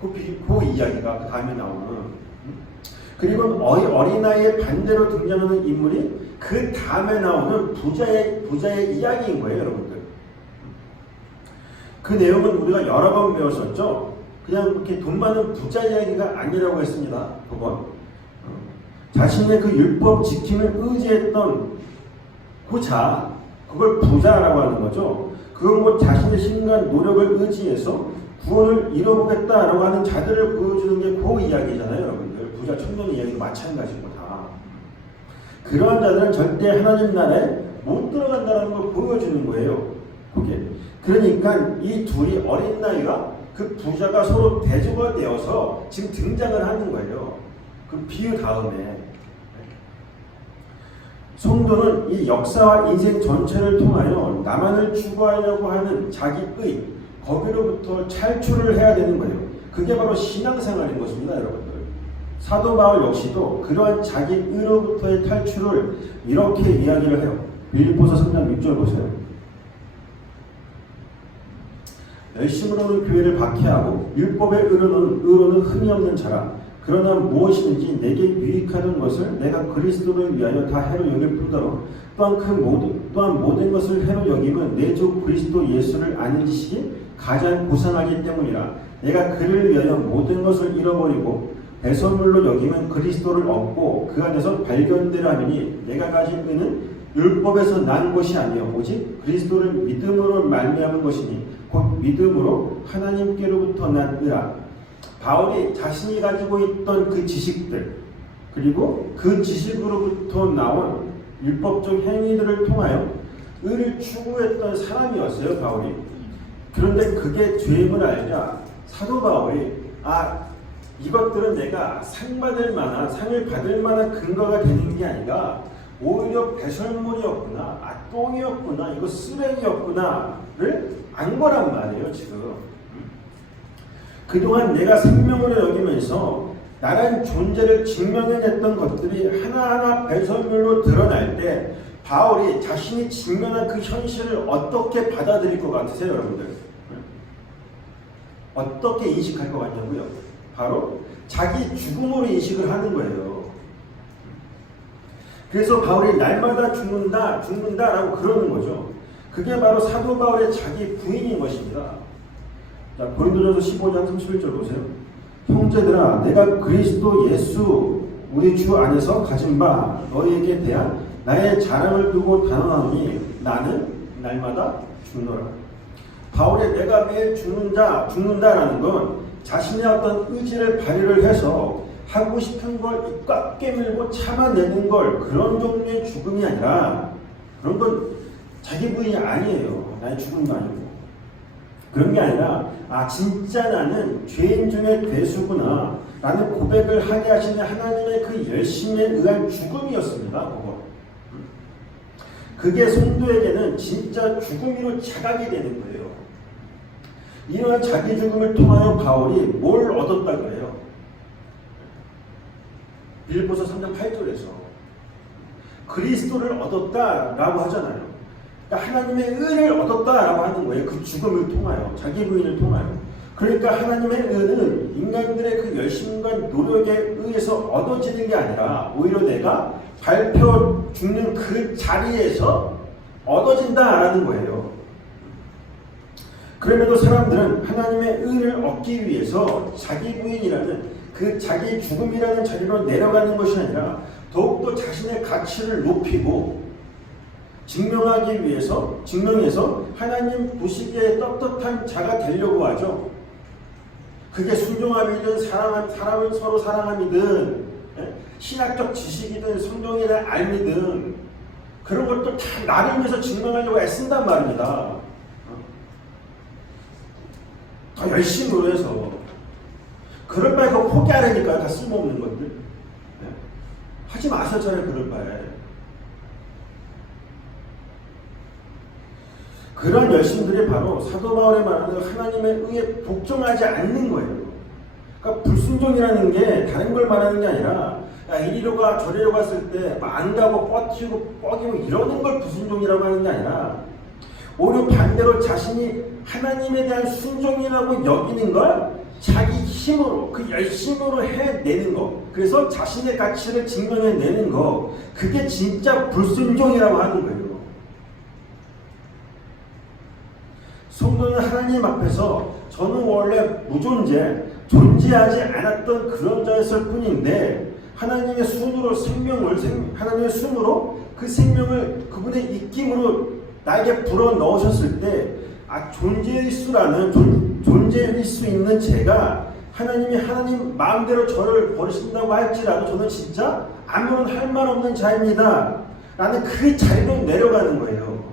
그 이야기가 그 다음에 나오는. 그리고 어린아이의 반대로 등장하는 인물이 그 다음에 나오는 부자의 이야기인 거예요, 여러분들. 그 내용은 우리가 여러 번 배웠었죠. 그냥 이렇게 돈 많은 부자 이야기가 아니라고 했습니다. 그건 자신의 그 율법 지킴을 의지했던 그 그걸 부자라고 하는 거죠. 그건 뭐 자신의 힘과 노력을 의지해서 구원을 이뤄보겠다라고 하는 자들을 보여주는 게 그 이야기잖아요, 여러분들. 부자 청년 이야기도 마찬가지고 다. 그러한 자들은 절대 하나님 나라에 못 들어간다는 걸 보여주는 거예요. 그게. 그러니까 이 둘이 어린 나이가 그 부자가 서로 대조가 되어서 지금 등장을 하는 거예요. 그 비유 다음에. 성도는 이 역사와 인생 전체를 통하여 나만을 추구하려고 하는 자기의 거기로부터 탈출을 해야 되는 거예요. 그게 바로 신앙생활인 것입니다, 여러분들. 사도 바울 역시도 그러한 자기의로부터의 탈출을 이렇게 이야기를 해요. 빌립보서 3장 6절 보세요. 열심으로는 교회를 박해하고 율법의 의로는 흠이 없는 자라. 그러나 무엇이든지 내게 유익하는 것을 내가 그리스도를 위하여 다 해로 여길 뿐더러 또한 모든 것을 해로 여기면 내 주 그리스도 예수를 아는 지식이 가장 고상하기 때문이라. 내가 그를 위하여 모든 것을 잃어버리고 배설물로 여기면 그리스도를 얻고 그 안에서 발견되라 하니 내가 가진 의는 율법에서 난 것이 아니요 오직 그리스도를 믿음으로 말미암은 것이니 곧 믿음으로 하나님께로부터 난 의라. 바울이 자신이 가지고 있던 그 지식들, 그리고 그 지식으로부터 나온 율법적 행위들을 통하여 의를 추구했던 사람이었어요, 바울이. 그런데 그게 죄임을 알자 사도 바울이 이것들은 내가 상을 받을 만한 근거가 되는 게 아니라 오히려 배설물이었구나, 똥이었구나, 이거 쓰레기였구나를 안 거란 말이에요, 지금. 그동안 내가 생명으로 여기면서 나란 존재를 증명해냈던 것들이 하나하나 배설물로 드러날 때 바울이 자신이 직면한 그 현실을 어떻게 받아들일 것 같으세요, 여러분들? 어떻게 인식할 것 같냐고요? 바로 자기 죽음으로 인식을 하는 거예요. 그래서 바울이 날마다 죽는다라고 그러는 거죠. 그게 바로 사도 바울의 자기 부인인 것입니다. 자, 고린도전서 15장 31절 보세요. 형제들아, 내가 그리스도 예수 우리 주 안에서 가진 바 너희에게 대한 나의 자랑을 두고 단언하노니 나는 날마다 죽노라. 바울의 내가 매일 죽는다라는 건 자신의 어떤 의지를 발휘를 해서 하고 싶은 걸 입 꽉 깨물고 참아내는 걸, 그런 종류의 죽음이 아니라, 그런 건 자기 부인이 아니에요. 나의 죽음도 아니고. 그런 게 아니라 진짜 나는 죄인 중에 괴수구나 라는 고백을 하게 하시는 하나님의 그 열심에 의한 죽음이었습니다. 그게 성도에게는 진짜 죽음으로 자각이 되는 거예요. 이러한 자기 죽음을 통하여 바울이 뭘 얻었다 그래요? 빌립보서 3장 8절에서 그리스도를 얻었다라고 하잖아요. 그러니까 하나님의 의를 얻었다라고 하는 거예요. 그 죽음을 통하여, 자기 부인을 통하여. 그러니까 하나님의 의는 인간들의 그 열심과 노력에 의해서 얻어지는 게 아니라 오히려 내가 밟혀 죽는 그 자리에서 얻어진다라는 거예요. 그럼에도 사람들은 하나님의 의를 얻기 위해서 자기 부인이라는 그 자기 죽음이라는 자리로 내려가는 것이 아니라 더욱더 자신의 가치를 높이고 증명해서 하나님 보시기에 떳떳한 자가 되려고 하죠. 그게 순종함이든 사람을 서로 사랑함이든 신학적 지식이든 성경에 대한 알미든 그런 것들 다 나를 위해서 증명하려고 애쓴단 말입니다. 더 열심으로 해서 그럴 바에 그거 포기하라니까. 다 쓸모없는 것들 하지 마셨잖아요. 그럴 바에. 그런 열심들이 바로 사도 바울의 말하는 하나님의 의에 복종하지 않는 거예요. 그러니까 불순종이라는 게 다른 걸 말하는 게 아니라 이리로 가 저리로 갔을 때 안 가고 뻗치고 뻐기고 이러는 걸 불순종이라고 하는 게 아니라 오히려 반대로 자신이 하나님에 대한 순종이라고 여기는 걸 자기 힘으로 그 열심으로 해내는 거, 그래서 자신의 가치를 증명해내는 거, 그게 진짜 불순종이라고 하는 거예요. 성도는 하나님 앞에서 저는 원래 존재하지 않았던 그런 자였을 뿐인데 하나님의 순으로 하나님의 순으로 그 생명을 그분의 입김으로 나에게 불어 넣으셨을 때 존재일 수 있는 제가 하나님 마음대로 저를 버리신다고 할지라도 저는 진짜 아무런 할 말 없는 자입니다 라는 그 자리로 내려가는 거예요.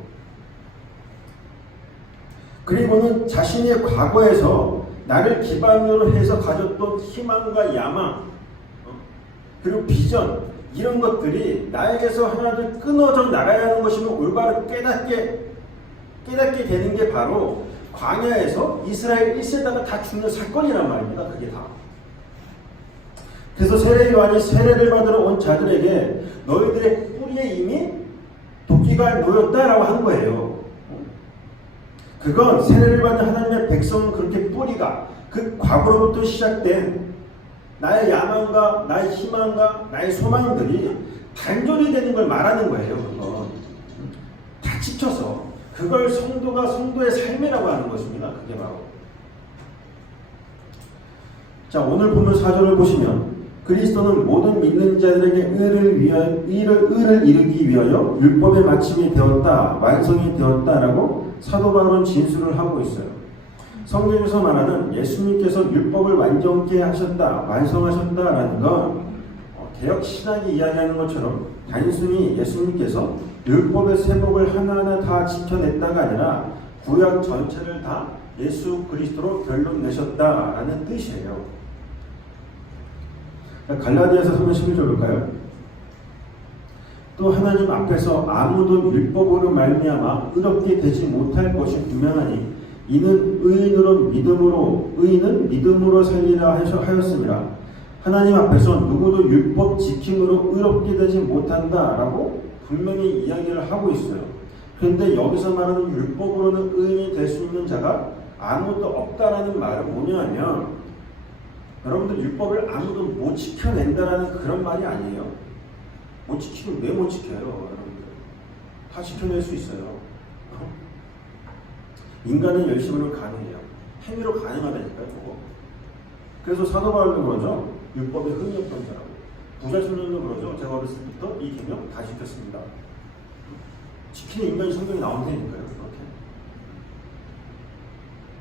그리고는 자신의 과거에서 나를 기반으로 해서 가졌던 희망과 야망 그리고 비전 이런 것들이 나에게서 하나둘 끊어져 나가야 하는 것이면 올바로 깨닫게 되는 게 바로 광야에서 이스라엘 1세대가 다 죽는 사건이란 말입니다. 그게 다. 그래서 세례 요한이 세례를 받으러 온 자들에게 너희들의 뿌리에 이미 도끼가 놓였다라고 한 거예요. 그건 세례를 받는 하나님의 백성은 그렇게 뿌리가 그 과거로부터 시작된 나의 야망과 나의 희망과 나의 소망들이 단절이 되는 걸 말하는 거예요. 그건 다 지켜서 그걸 성도가 성도의 삶이라고 하는 것입니다. 그게 바로. 자, 오늘 보면 4절을 보시면 그리스도는 모든 믿는 자들에게 의를 이루기 위하여 율법의 마침이 되었다, 완성이 되었다라고 사도 바울은 진술을 하고 있어요. 성경에서 말하는 예수님께서 율법을 완전케 하셨다, 완성하셨다라는 건 개혁 신학이 이야기하는 것처럼 단순히 예수님께서 율법의 세법을 하나하나 다 지켜냈다가 아니라 구약 전체를 다 예수 그리스도로 결론 내셨다라는 뜻이에요. 갈라디아서 3장 11절 볼까요? 또 하나님 앞에서 아무도 율법으로 말미암아 의롭게 되지 못할 것이 분명하니 이는 의인은 믿음으로 살리라 하였습니다. 하나님 앞에서 누구도 율법 지킴으로 의롭게 되지 못한다라고 분명히 이야기를 하고 있어요. 그런데 여기서 말하는 율법으로는 의인이 될 수 있는 자가 아무도 없다라는 말은 뭐냐면 여러분들 율법을 아무도 못 지켜낸다라는 그런 말이 아니에요. 못 지키면 왜 못 지켜요? 여러분들 다 지켜낼 수 있어요. 인간의 열심으로 가능해요. 행위로 가능하다니까요. 그거. 그래서 사도 바울도 그러죠. 율법에 흥이 없던 사람. 부자손님도 그러죠. 제가 어렸을 때부터 이 계명 다 지켰습니다. 지키는 인간이 성경에 나온다니까요. 그렇게.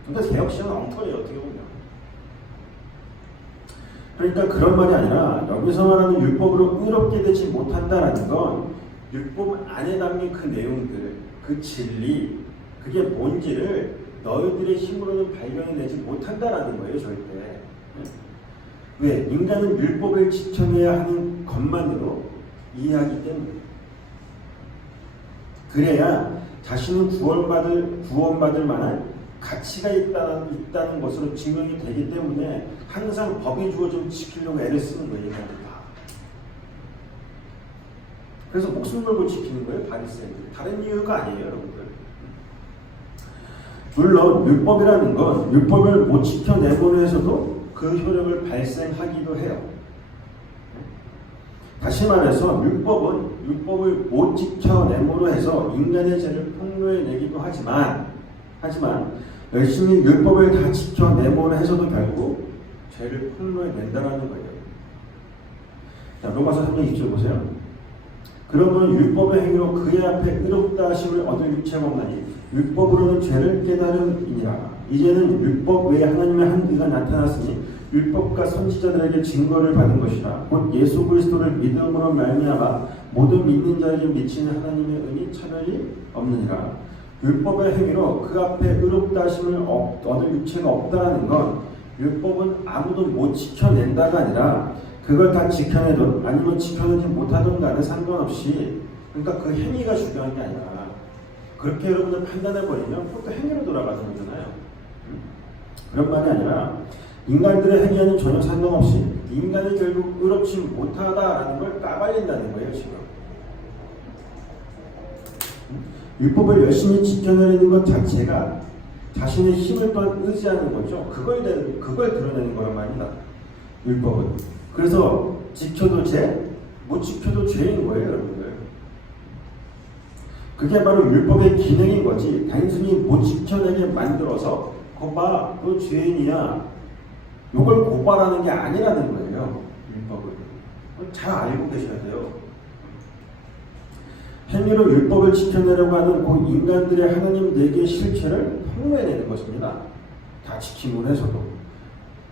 근데 개혁시는 엉터리예요. 어떻게 보면. 그러니까 그런 말이 아니라 여기서 말하는 율법으로 의롭게 되지 못한다라는 건 율법 안에 담긴 그 내용들, 그 진리, 그게 뭔지를 너희들의 힘으로는 발견해내지 못한다라는 거예요. 절대. 왜? 인간은 율법을 지켜내야 하는 것만으로 이해하기 때문에. 그래야 자신은 구원받을 만한 가치가 있다는 것으로 증명이 되기 때문에 항상 법이 주어져 지키려고 애를 쓰는 거예요. 그래서 목숨 걸고 지키는 거예요. 바리새인들. 다른 이유가 아니에요. 여러분들. 물론 율법이라는 건 율법을 못 지켜내고는 해서도 그 효력을 발생하기도 해요. 다시 말해서 율법을 못 지켜냄으로 해서 인간의 죄를 폭로해내기도 하지만 열심히 율법을 다 지켜 내모를 해서도 결국 죄를 폭로해낸다는 거예요. 자, 로마서 3장 20절 보세요. 그러므로 율법의 행위로 그의 앞에 의롭다 하심을 얻을 육체가 없나니 율법으로는 죄를 깨달음이니라. 이제는 율법 외에 하나님의 한 의가 나타났으니 율법과 선지자들에게 증거를 받은 것이라. 곧 예수 그리스도를 믿음으로 말미암아 모든 믿는 자에게 미치는 하나님의 은이 차별이 없느니라. 율법의 행위로 그 앞에 의롭다 하심을 얻을 육체가 없다라는 건 율법은 아무도 못 지켜낸다가 아니라 그걸 다 지켜내든 아니면 지켜내지 못하든 간에 상관없이, 그러니까 그 행위가 중요한 게 아니라 그렇게 여러분들 판단해버리면 그것도 행위로 돌아가는 거잖아요. 그런 말이 아니라 인간들의 행위에는 전혀 상관없이 인간이 결국 의롭지 못하다라는 걸 까발린다는 거예요. 지금 율법을 열심히 지켜내는 것 자체가 자신의 힘을 또한 의지하는 거죠. 그걸 드러내는 거란 말입니다. 율법은. 그래서 지켜도 죄, 못 지켜도 죄인 거예요, 여러분들. 그게 바로 율법의 기능인 거지. 단순히 못 지켜내게 만들어서 거봐, 너 죄인이야, 이걸 고발하는 게 아니라는 거예요. 율법을 잘 알고 계셔야 돼요. 행위로 율법을 지켜내려고 하는 그 인간들의 하나님 4개의 실체를 폭로해내는 것입니다. 다 지키고 해서도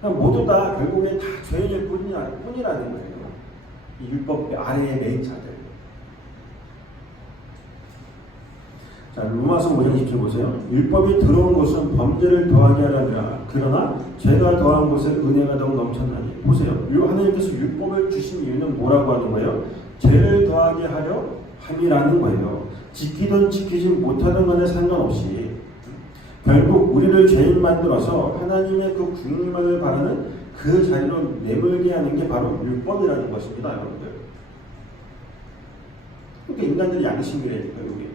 모두 다 결국에 다 죄인일 뿐이라는 거예요. 이 율법 아래의 매인자들. 자, 로마서 5장 10절 보세요. 율법이 들어온 것은 범죄를 더하게 하려니라. 그러나 죄가 더한 것에 은혜가 더욱 넘쳤나니. 보세요. 하나님께서 율법을 주신 이유는 뭐라고 하는 거예요? 죄를 더하게 하려 함이라는 거예요. 지키든 지키지 못하든 간에 상관없이 결국 우리를 죄인 만들어서 하나님의 그 국률만을 바라는 그 자리로 내몰게 하는 게 바로 율법이라는 것입니다, 여러분들. 그러니까 인간들이 양심이라니까, 여기.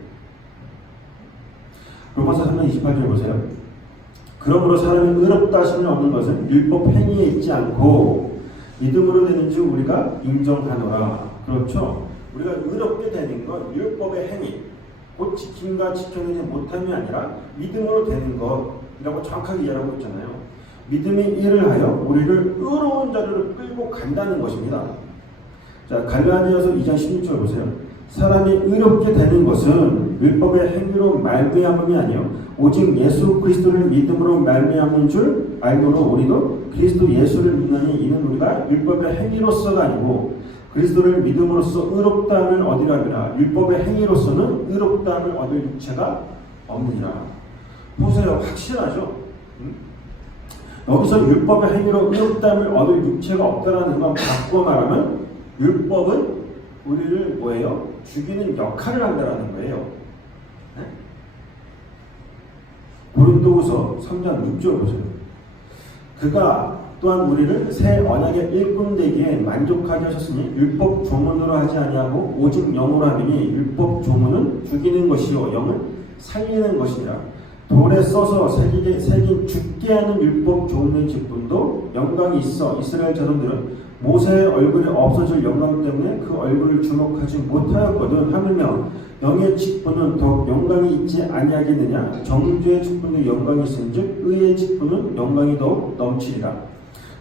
로마서 3장 28절 보세요. 그러므로 사람이 의롭다 하심을 얻는 것은 율법 행위에 있지 않고 믿음으로 되는 줄 우리가 인정하노라. 그렇죠? 우리가 의롭게 되는 건 율법의 행위, 곧 지킴과 지켜내지 못함이 아니라 믿음으로 되는 것이라고 정확하게 이해하고 있잖아요. 믿음이 일을 하여 우리를 의로운 자리로 끌고 간다는 것입니다. 자, 갈라디아서 2장 16절 보세요. 사람이 의롭게 되는 것은 율법의 행위로 말미암음이 아니요 오직 예수 그리스도를 믿음으로 말미암은 줄 알므로 우리도 그리스도 예수를 믿나니 이는 우리가 율법의 행위로서가 아니고 그리스도를 믿음으로써 의롭다함을 얻으려니라. 율법의 행위로서는 의롭다함을 얻을 육체가 없느니라. 보세요. 확실하죠? 여기서 율법의 행위로 의롭다함을 얻을 육체가 없다라는 건 바꿔 말하면 율법은 우리를 뭐예요? 죽이는 역할을 한다라는 거예요. 네? 고린도후서 3장 6절 보세요. 그가 또한 우리를 새 언약의 일꾼 되기에 만족하게 하셨으니 율법 조문으로 하지 아니하고 오직 영으로 하미니 율법 조문은 죽이는 것이요 영은 살리는 것이니라. 돌에 써서 새긴 죽게 하는 율법 조문의 직분도 영광이 있어 이스라엘 자손들은 모세의 얼굴이 없어질 영광 때문에 그 얼굴을 주목하지 못하였거든. 하물며 영의 직분은 더욱 영광이 있지 아니하겠느냐. 정죄의 직분도 영광이 있은즉 의의 직분은 영광이 더욱 넘치리라.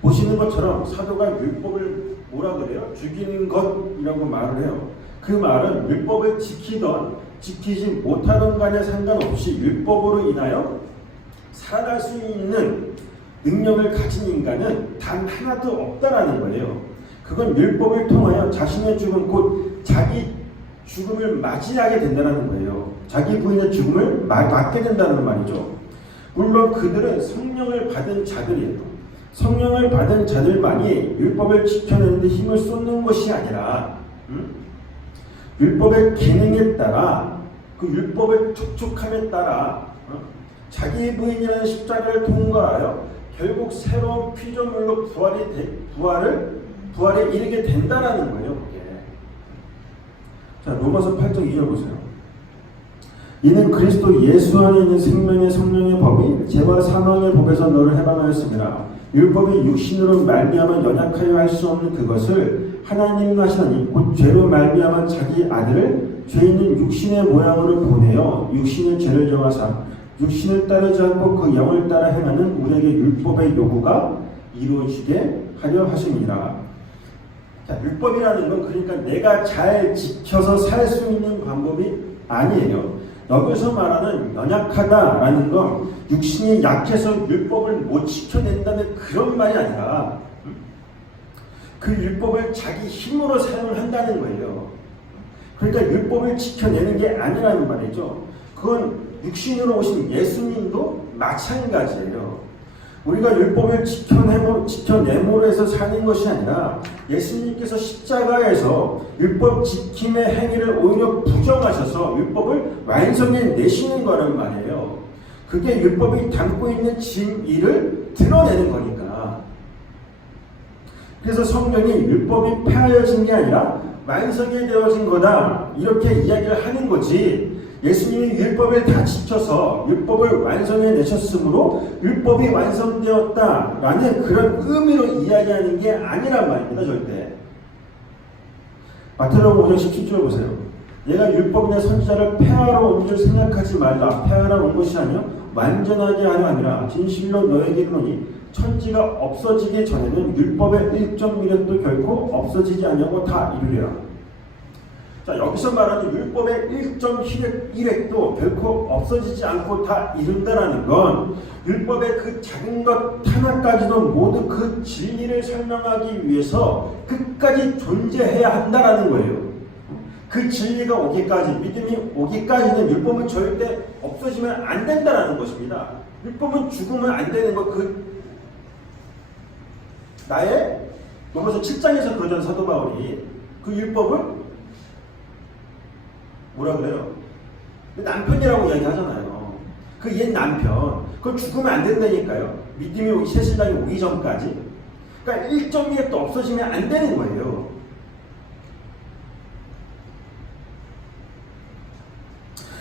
보시는 것처럼 사도가 율법을 뭐라 그래요? 죽이는 것이라고 말을 해요. 그 말은 율법을 지키던 지키지 못하던 간에 상관없이 율법으로 인하여 살아갈 수 있는 능력을 가진 인간은 단 하나도 없다라는 거예요. 그건 율법을 통하여 자신의 죽음 곧 자기 죽음을 맞이하게 된다는 거예요. 자기 부인의 죽음을 맞게 된다는 말이죠. 물론 그들은 성령을 받은 자들이에요. 성령을 받은 자들만이 율법을 지켜내는 데 힘을 쏟는 것이 아니라 율법의 기능에 따라 그 율법의 촉촉함에 따라 자기 부인이라는 십자가를 통과하여 결국 새로운 피조물로 부활에 이르게 된다라는 거예요. 그게. 자, 로마서 8장 2절 보세요. 이는 그리스도 예수 안에 있는 생명의 성령의 법이 죄와 사망의 법에서 너를 해방하였습니다. 율법이 육신으로 말미암아 연약하여 할 수 없는 그것을 하나님 하시나니 곧 죄로 말미암아 자기 아들을 죄 있는 육신의 모양으로 보내어 육신의 죄를 정하사 육신을 따르지 않고 그 영을 따라 행하는 우리에게 율법의 요구가 이루어지게 하려 하심이라. 자, 율법이라는 건 그러니까 내가 잘 지켜서 살 수 있는 방법이 아니에요. 여기서 말하는 연약하다라는 건 육신이 약해서 율법을 못 지켜낸다는 그런 말이 아니라 그 율법을 자기 힘으로 사용을 한다는 거예요. 그러니까 율법을 지켜내는 게 아니라는 말이죠. 그건 육신으로 오신 예수님도 마찬가지예요. 우리가 율법을 지켜내므로 해서 사는 것이 아니라 예수님께서 십자가에서 율법 지킴의 행위를 오히려 부정하셔서 율법을 완성해 내시는 거란 말이에요. 그게 율법이 담고 있는 진리를 드러내는 거니까. 그래서 성경이 율법이 폐하여진 게 아니라 완성이 되어진 거다 이렇게 이야기를 하는 거지. 예수님이 율법을 다 지켜서 율법을 완성해 내셨으므로 율법이 완성되었다라는 그런 의미로 이야기하는 게 아니란 말입니다. 절대. 마태복음 5장 17절 보세요. 얘가 율법이나 선지자를 폐하러 온 줄 생각하지 말라. 폐하러 온 것이 아니요 완전하게 하려 함이라. 진실로 너에게 이르노니 천지가 없어지기 전에는 율법의 1.1획도 결코 없어지지 아니하고 다 이루리라. 자, 여기서 말하는 율법의 1.1획도 결코 없어지지 않고 다 이룬다라는 건 율법의 그 작은 것 하나까지도 모두 그 진리를 설명하기 위해서 끝까지 존재해야 한다라는 거예요. 그 진리가 오기까지, 믿음이 오기까지는 율법은 절대 없어지면 안 된다라는 것입니다. 율법은 죽으면 안 되는 것, 나의 로마서 7장에서 그러던 사도 바울이 그 율법을 뭐라 그래요? 남편이라고 이야기하잖아요. 그 옛 남편, 그걸 죽으면 안 된다니까요. 믿음이 오기, 새신랑이 오기 전까지. 그러니까 1.1획도 없어지면 안 되는 거예요.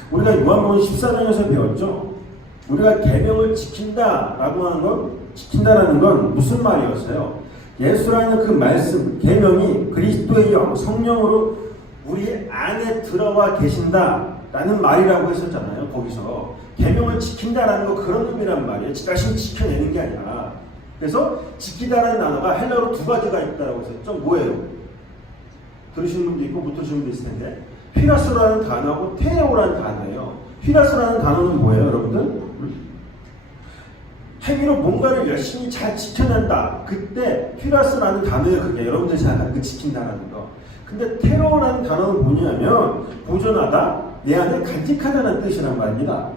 우리가 요한복음 14장에서 배웠죠. 우리가 계명을 지킨다라고 하는 건, 지킨다라는 건 무슨 말이었어요? 예수라는 그 말씀, 계명이 그리스도의 영, 성령으로 우리 안에 들어와 계신다라는 말이라고 했었잖아요. 거기서 계명을 지킨다라는 거 그런 의미란 말이에요. 자신이 지켜내는 게 아니라. 그래서 지키다라는 단어가 헬라어로 두 가지가 있다고 했었죠. 뭐예요? 들으시는 분도 있고 못 들으시는 분도 있을 텐데 휘라스라는 단어하고 테오라는 단어예요. 휘라스라는 단어는 뭐예요, 여러분들? 행위로 뭔가를 열심히 잘 지켜낸다. 그때 휘라스라는 단어예요. 그게 여러분들이 잘 아는 그 지킨다라는 거. 근데 테러라는 단어는 뭐냐면 보존하다, 내 안에 간직하다는 뜻이란 말입니다.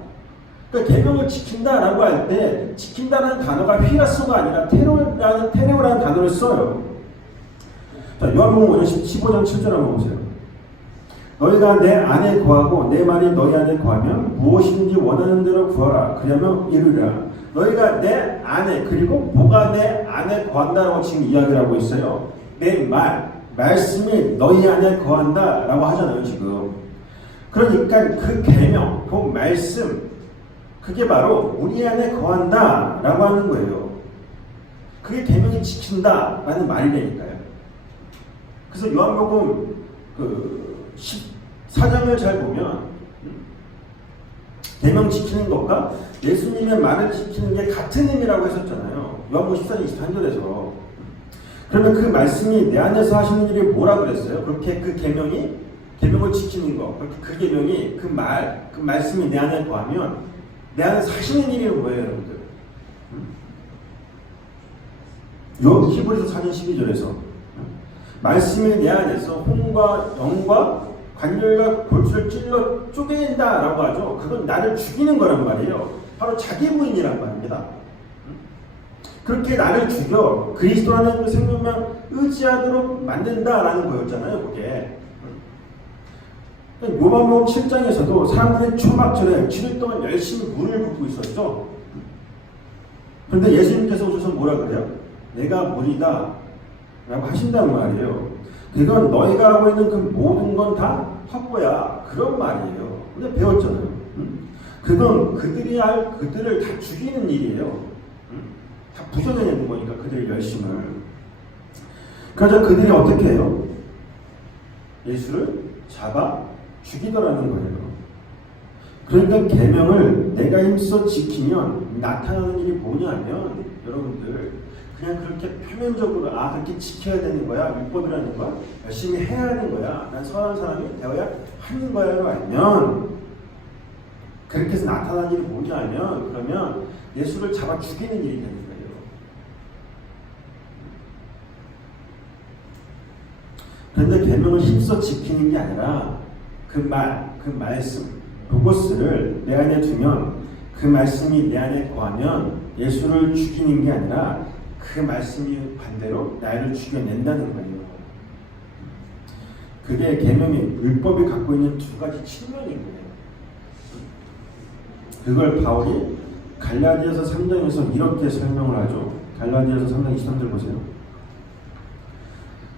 그러니까 계명을 지킨다라고 할 때 지킨다는 단어가 휘라스가 아니라 테러라는 단어를 써요. 자, 요한복음 15장 7절 한번 보세요. 너희가 내 안에 거하고 내 말이 너희 안에 거하면 무엇이든지 원하는 대로 구하라. 그러면 이루리라. 너희가 내 안에, 그리고 뭐가 내 안에 거한다라고 지금 이야기를 하고 있어요. 내 말씀이 너희 안에 거한다라고 하잖아요, 지금. 그러니까 그 계명, 그 말씀, 그게 바로 우리 안에 거한다라고 하는 거예요. 그게 계명이 지킨다라는 말이니까요. 그래서 요한복음 14장을 잘 보면 계명 지키는 것과 예수님의 말을 지키는 게 같은 의미라고 했었잖아요. 요한복음 14장 23절에서. 그러면 그 말씀이 내 안에서 하시는 일이 뭐라 그랬어요? 그렇게 그 계명을 지키는 거, 그 계명이 그 말씀이 내 안에 거하면 내 안에서 하시는 일이 뭐예요, 여러분들? 요 히브리서 4장 12절에서 말씀이 내 안에서 혼과 영과 관절과 골수를 찔러 쪼개낸다라고 하죠. 그건 나를 죽이는 거란 말이에요. 바로 자기 부인이란 말입니다. 그렇게 나를 죽여 그리스도라는 그 생명만 의지하도록 만든다라는 거였잖아요. 그게. 요한복음 7장에서도 사람들이 초막절에 7일 동안 열심히 물을 붓고 있었죠. 그런데 예수님께서 오셔서 뭐라 그래요? 내가 물이다 라고 하신단 말이에요. 그건 너희가 하고 있는 그 모든 건 다 확보야. 그런 말이에요. 근데 배웠잖아요. 그건 그들을 다 죽이는 일이에요. 다 부셔내는 거니까 그들의 열심을. 그러자 그들이 어떻게 해요? 예수를 잡아 죽이더라는 거예요. 그러니까 계명을 내가 힘써 지키면 나타나는 일이 뭐냐면 여러분들 그냥 그렇게 표면적으로 그렇게 지켜야 되는 거야 율법이라는 거야 열심히 해야 하는 거야 난 선한 사람이 되어야 하는 거야로 알면 그렇게 해서 나타나는 일이 뭐냐면 그러면 예수를 잡아 죽이는 일이 되는 거예요. 그런데 계명을 힘써 지키는 게 아니라 그 말씀 로고스를 내 안에 두면 그 말씀이 내 안에 거하면 예수를 죽이는 게 아니라 그 말씀이 반대로 나를 죽여낸다는 거예요. 그게 계명이 율법이 갖고 있는 두 가지 측면인 거예요. 그걸 바울이 갈라디아서 3장에서 이렇게 설명을 하죠. 갈라디아서 3장 23절 보세요.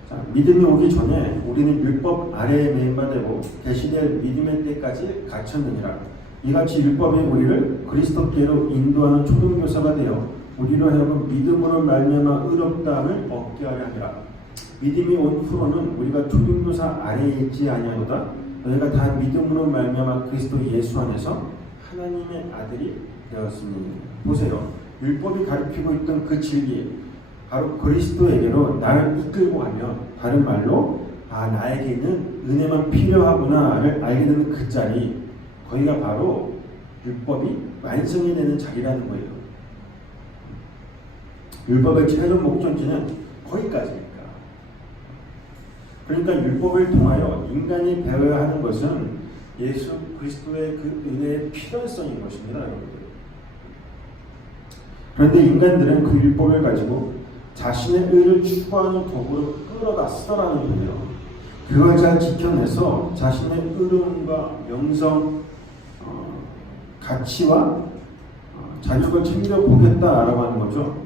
자, 믿음이 오기 전에 우리는 율법 아래에 매임바 되고 계시될 믿음의 때까지 갇혔느니라. 이같이 율법이 우리를 그리스도께로 인도하는 초등교사가 되어 우리로 하여금 믿음으로 말미암아 의롭다함을 얻게 하려 함이라. 믿음이 온 후로는 우리가 초등교사 아래에 있지 아니하노다. 너희가 다 믿음으로 말미암아 그리스도 예수 안에서 하나님의 아들이 되었으니. 보세요. 율법이 가르치고 있던 그 진리 바로 그리스도에게로 나를 이끌고 가면 다른 말로 나에게 있는 은혜만 필요하구나를 알게 되는 그 자리 거기가 바로 율법이 완성이 되는 자리라는 거예요. 율법의 최종 목적지는 거기까지니까. 그러니까 율법을 통하여 인간이 배워야 하는 것은 예수 그리스도의 그 은혜의 필연성인 것입니다. 여러분들. 그런데 인간들은 그 율법을 가지고 자신의 의를 추구하는 도구로 끌어다 쓰더라는 거예요. 그걸 잘 지켜내서 자신의 의로움과 명성, 가치와 자격을 챙겨보겠다라고 하는 거죠.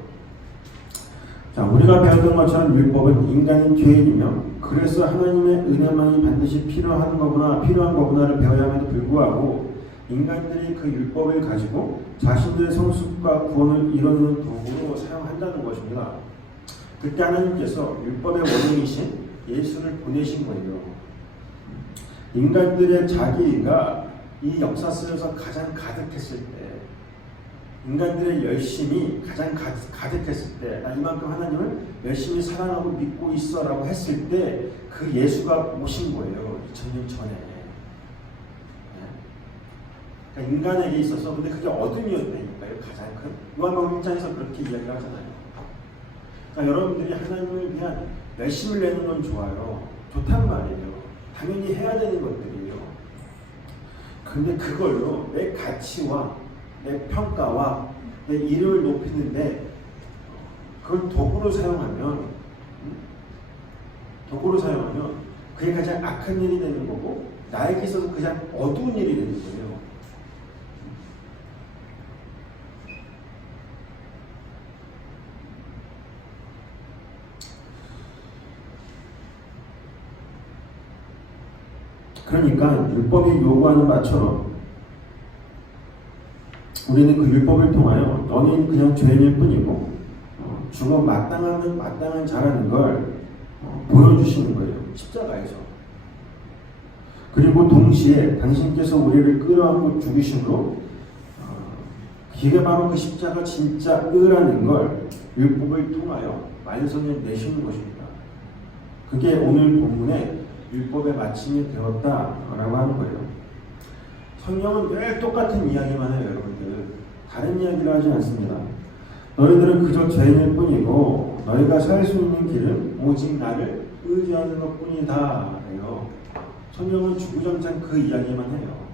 자, 우리가 배웠던 것처럼 율법은 인간인 죄인이며 그래서 하나님의 은혜만이 반드시 필요한 거구나를 배워야 함에도 불구하고 인간들이 그 율법을 가지고 자신들의 성숙과 구원을 이루는 도구로 사용한다는 것입니다. 그때 하나님께서 율법의 원흉이신 예수를 보내신 거예요. 인간들의 자기가 이 역사 속에서 가장 가득했을 때 인간들의 열심이 가장 가득했을 때 이만큼 하나님을 열심히 사랑하고 믿고 있어라고 했을 때 그 예수가 오신 거예요. 2000년 전에. 그러니까 인간에게 있어서 근데 그게 어둠이었다니까요. 가장 큰 요한복음 1장에서 그렇게 이야기를 하잖아요. 그러니까 여러분들이 하나님을 위한 열심을 내는 건 좋아요. 좋단 말이에요. 당연히 해야 되는 것들이에요. 근데 그걸로 내 가치와 내 평가와 내 이름을 높이는데 그걸 도구로 사용하면 그게 가장 악한 일이 되는 거고 나에게 있어서 가장 어두운 일이 되는 거예요. 그러니까 율법이 요구하는 바처럼 우리는 그 율법을 통하여 너는 그냥 죄인일 뿐이고 죽어 마땅한 자라는 걸 보여주시는 거예요. 십자가에서. 그리고 동시에 당신께서 우리를 끌어안고 죽으심으로 이게 바로 그 십자가 진짜 의라는 걸 율법을 통하여 완성해 내시는 것입니다. 그게 오늘 본문에 율법의 마침이 되었다라고 하는 거예요. 성경은 늘 똑같은 이야기만 해요, 여러분들. 다른 이야기를 하지 않습니다. 너희들은 그저 죄인일 뿐이고 너희가 살 수 있는 길은 오직 나를 의지하는 것뿐이다. 그래요. 성경은 주구장창 그 이야기만 해요.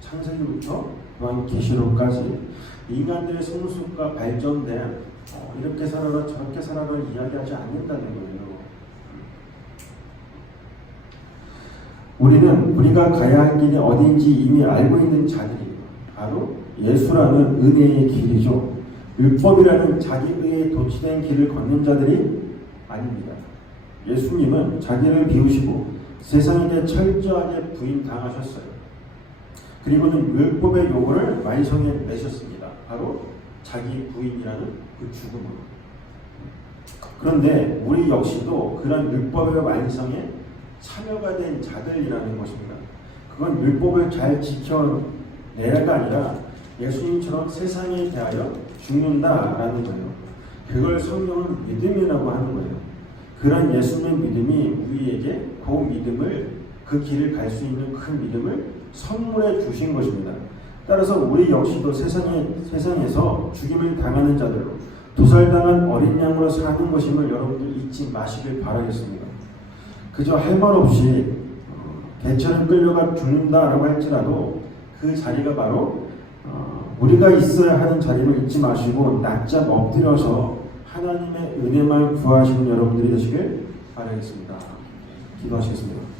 창세기부터 또한 계시록까지 인간들의 성숙과 발전된 이렇게 살아라 저렇게 살아라를 이야기하지 않는다는 거예요. 우리는 우리가 가야 할 길이 어디인지 이미 알고 있는 자들이에요. 바로 예수라는 은혜의 길이죠. 율법이라는 자기 의에 도취된 길을 걷는 자들이 아닙니다. 예수님은 자기를 비우시고 세상에게 철저하게 부인당하셨어요. 그리고는 율법의 요구를 완성해 내셨습니다. 바로 자기 부인이라는 그 죽음으로. 그런데 우리 역시도 그런 율법의 완성에 참여가 된 자들이라는 것입니다. 그건 율법을 잘 지켜 내가 아니라 예수님처럼 세상에 대하여 죽는다라는 거예요. 그걸 성경은 믿음이라고 하는 거예요. 그런 예수님의 믿음이 우리에게 그 믿음을, 그 길을 갈 수 있는 큰 믿음을 선물해 주신 것입니다. 따라서 우리 역시도 세상에서 죽임을 당하는 자들로, 도살당한 어린 양으로 사는 것임을 여러분들 잊지 마시길 바라겠습니다. 그저 할 말 없이 개처럼 끌려가 죽는다라고 할지라도 그 자리가 바로 우리가 있어야 하는 자리를 잊지 마시고 낮잠 엎드려서 하나님의 은혜만 구하시는 여러분들이 되시길 바라겠습니다. 기도하시겠습니다.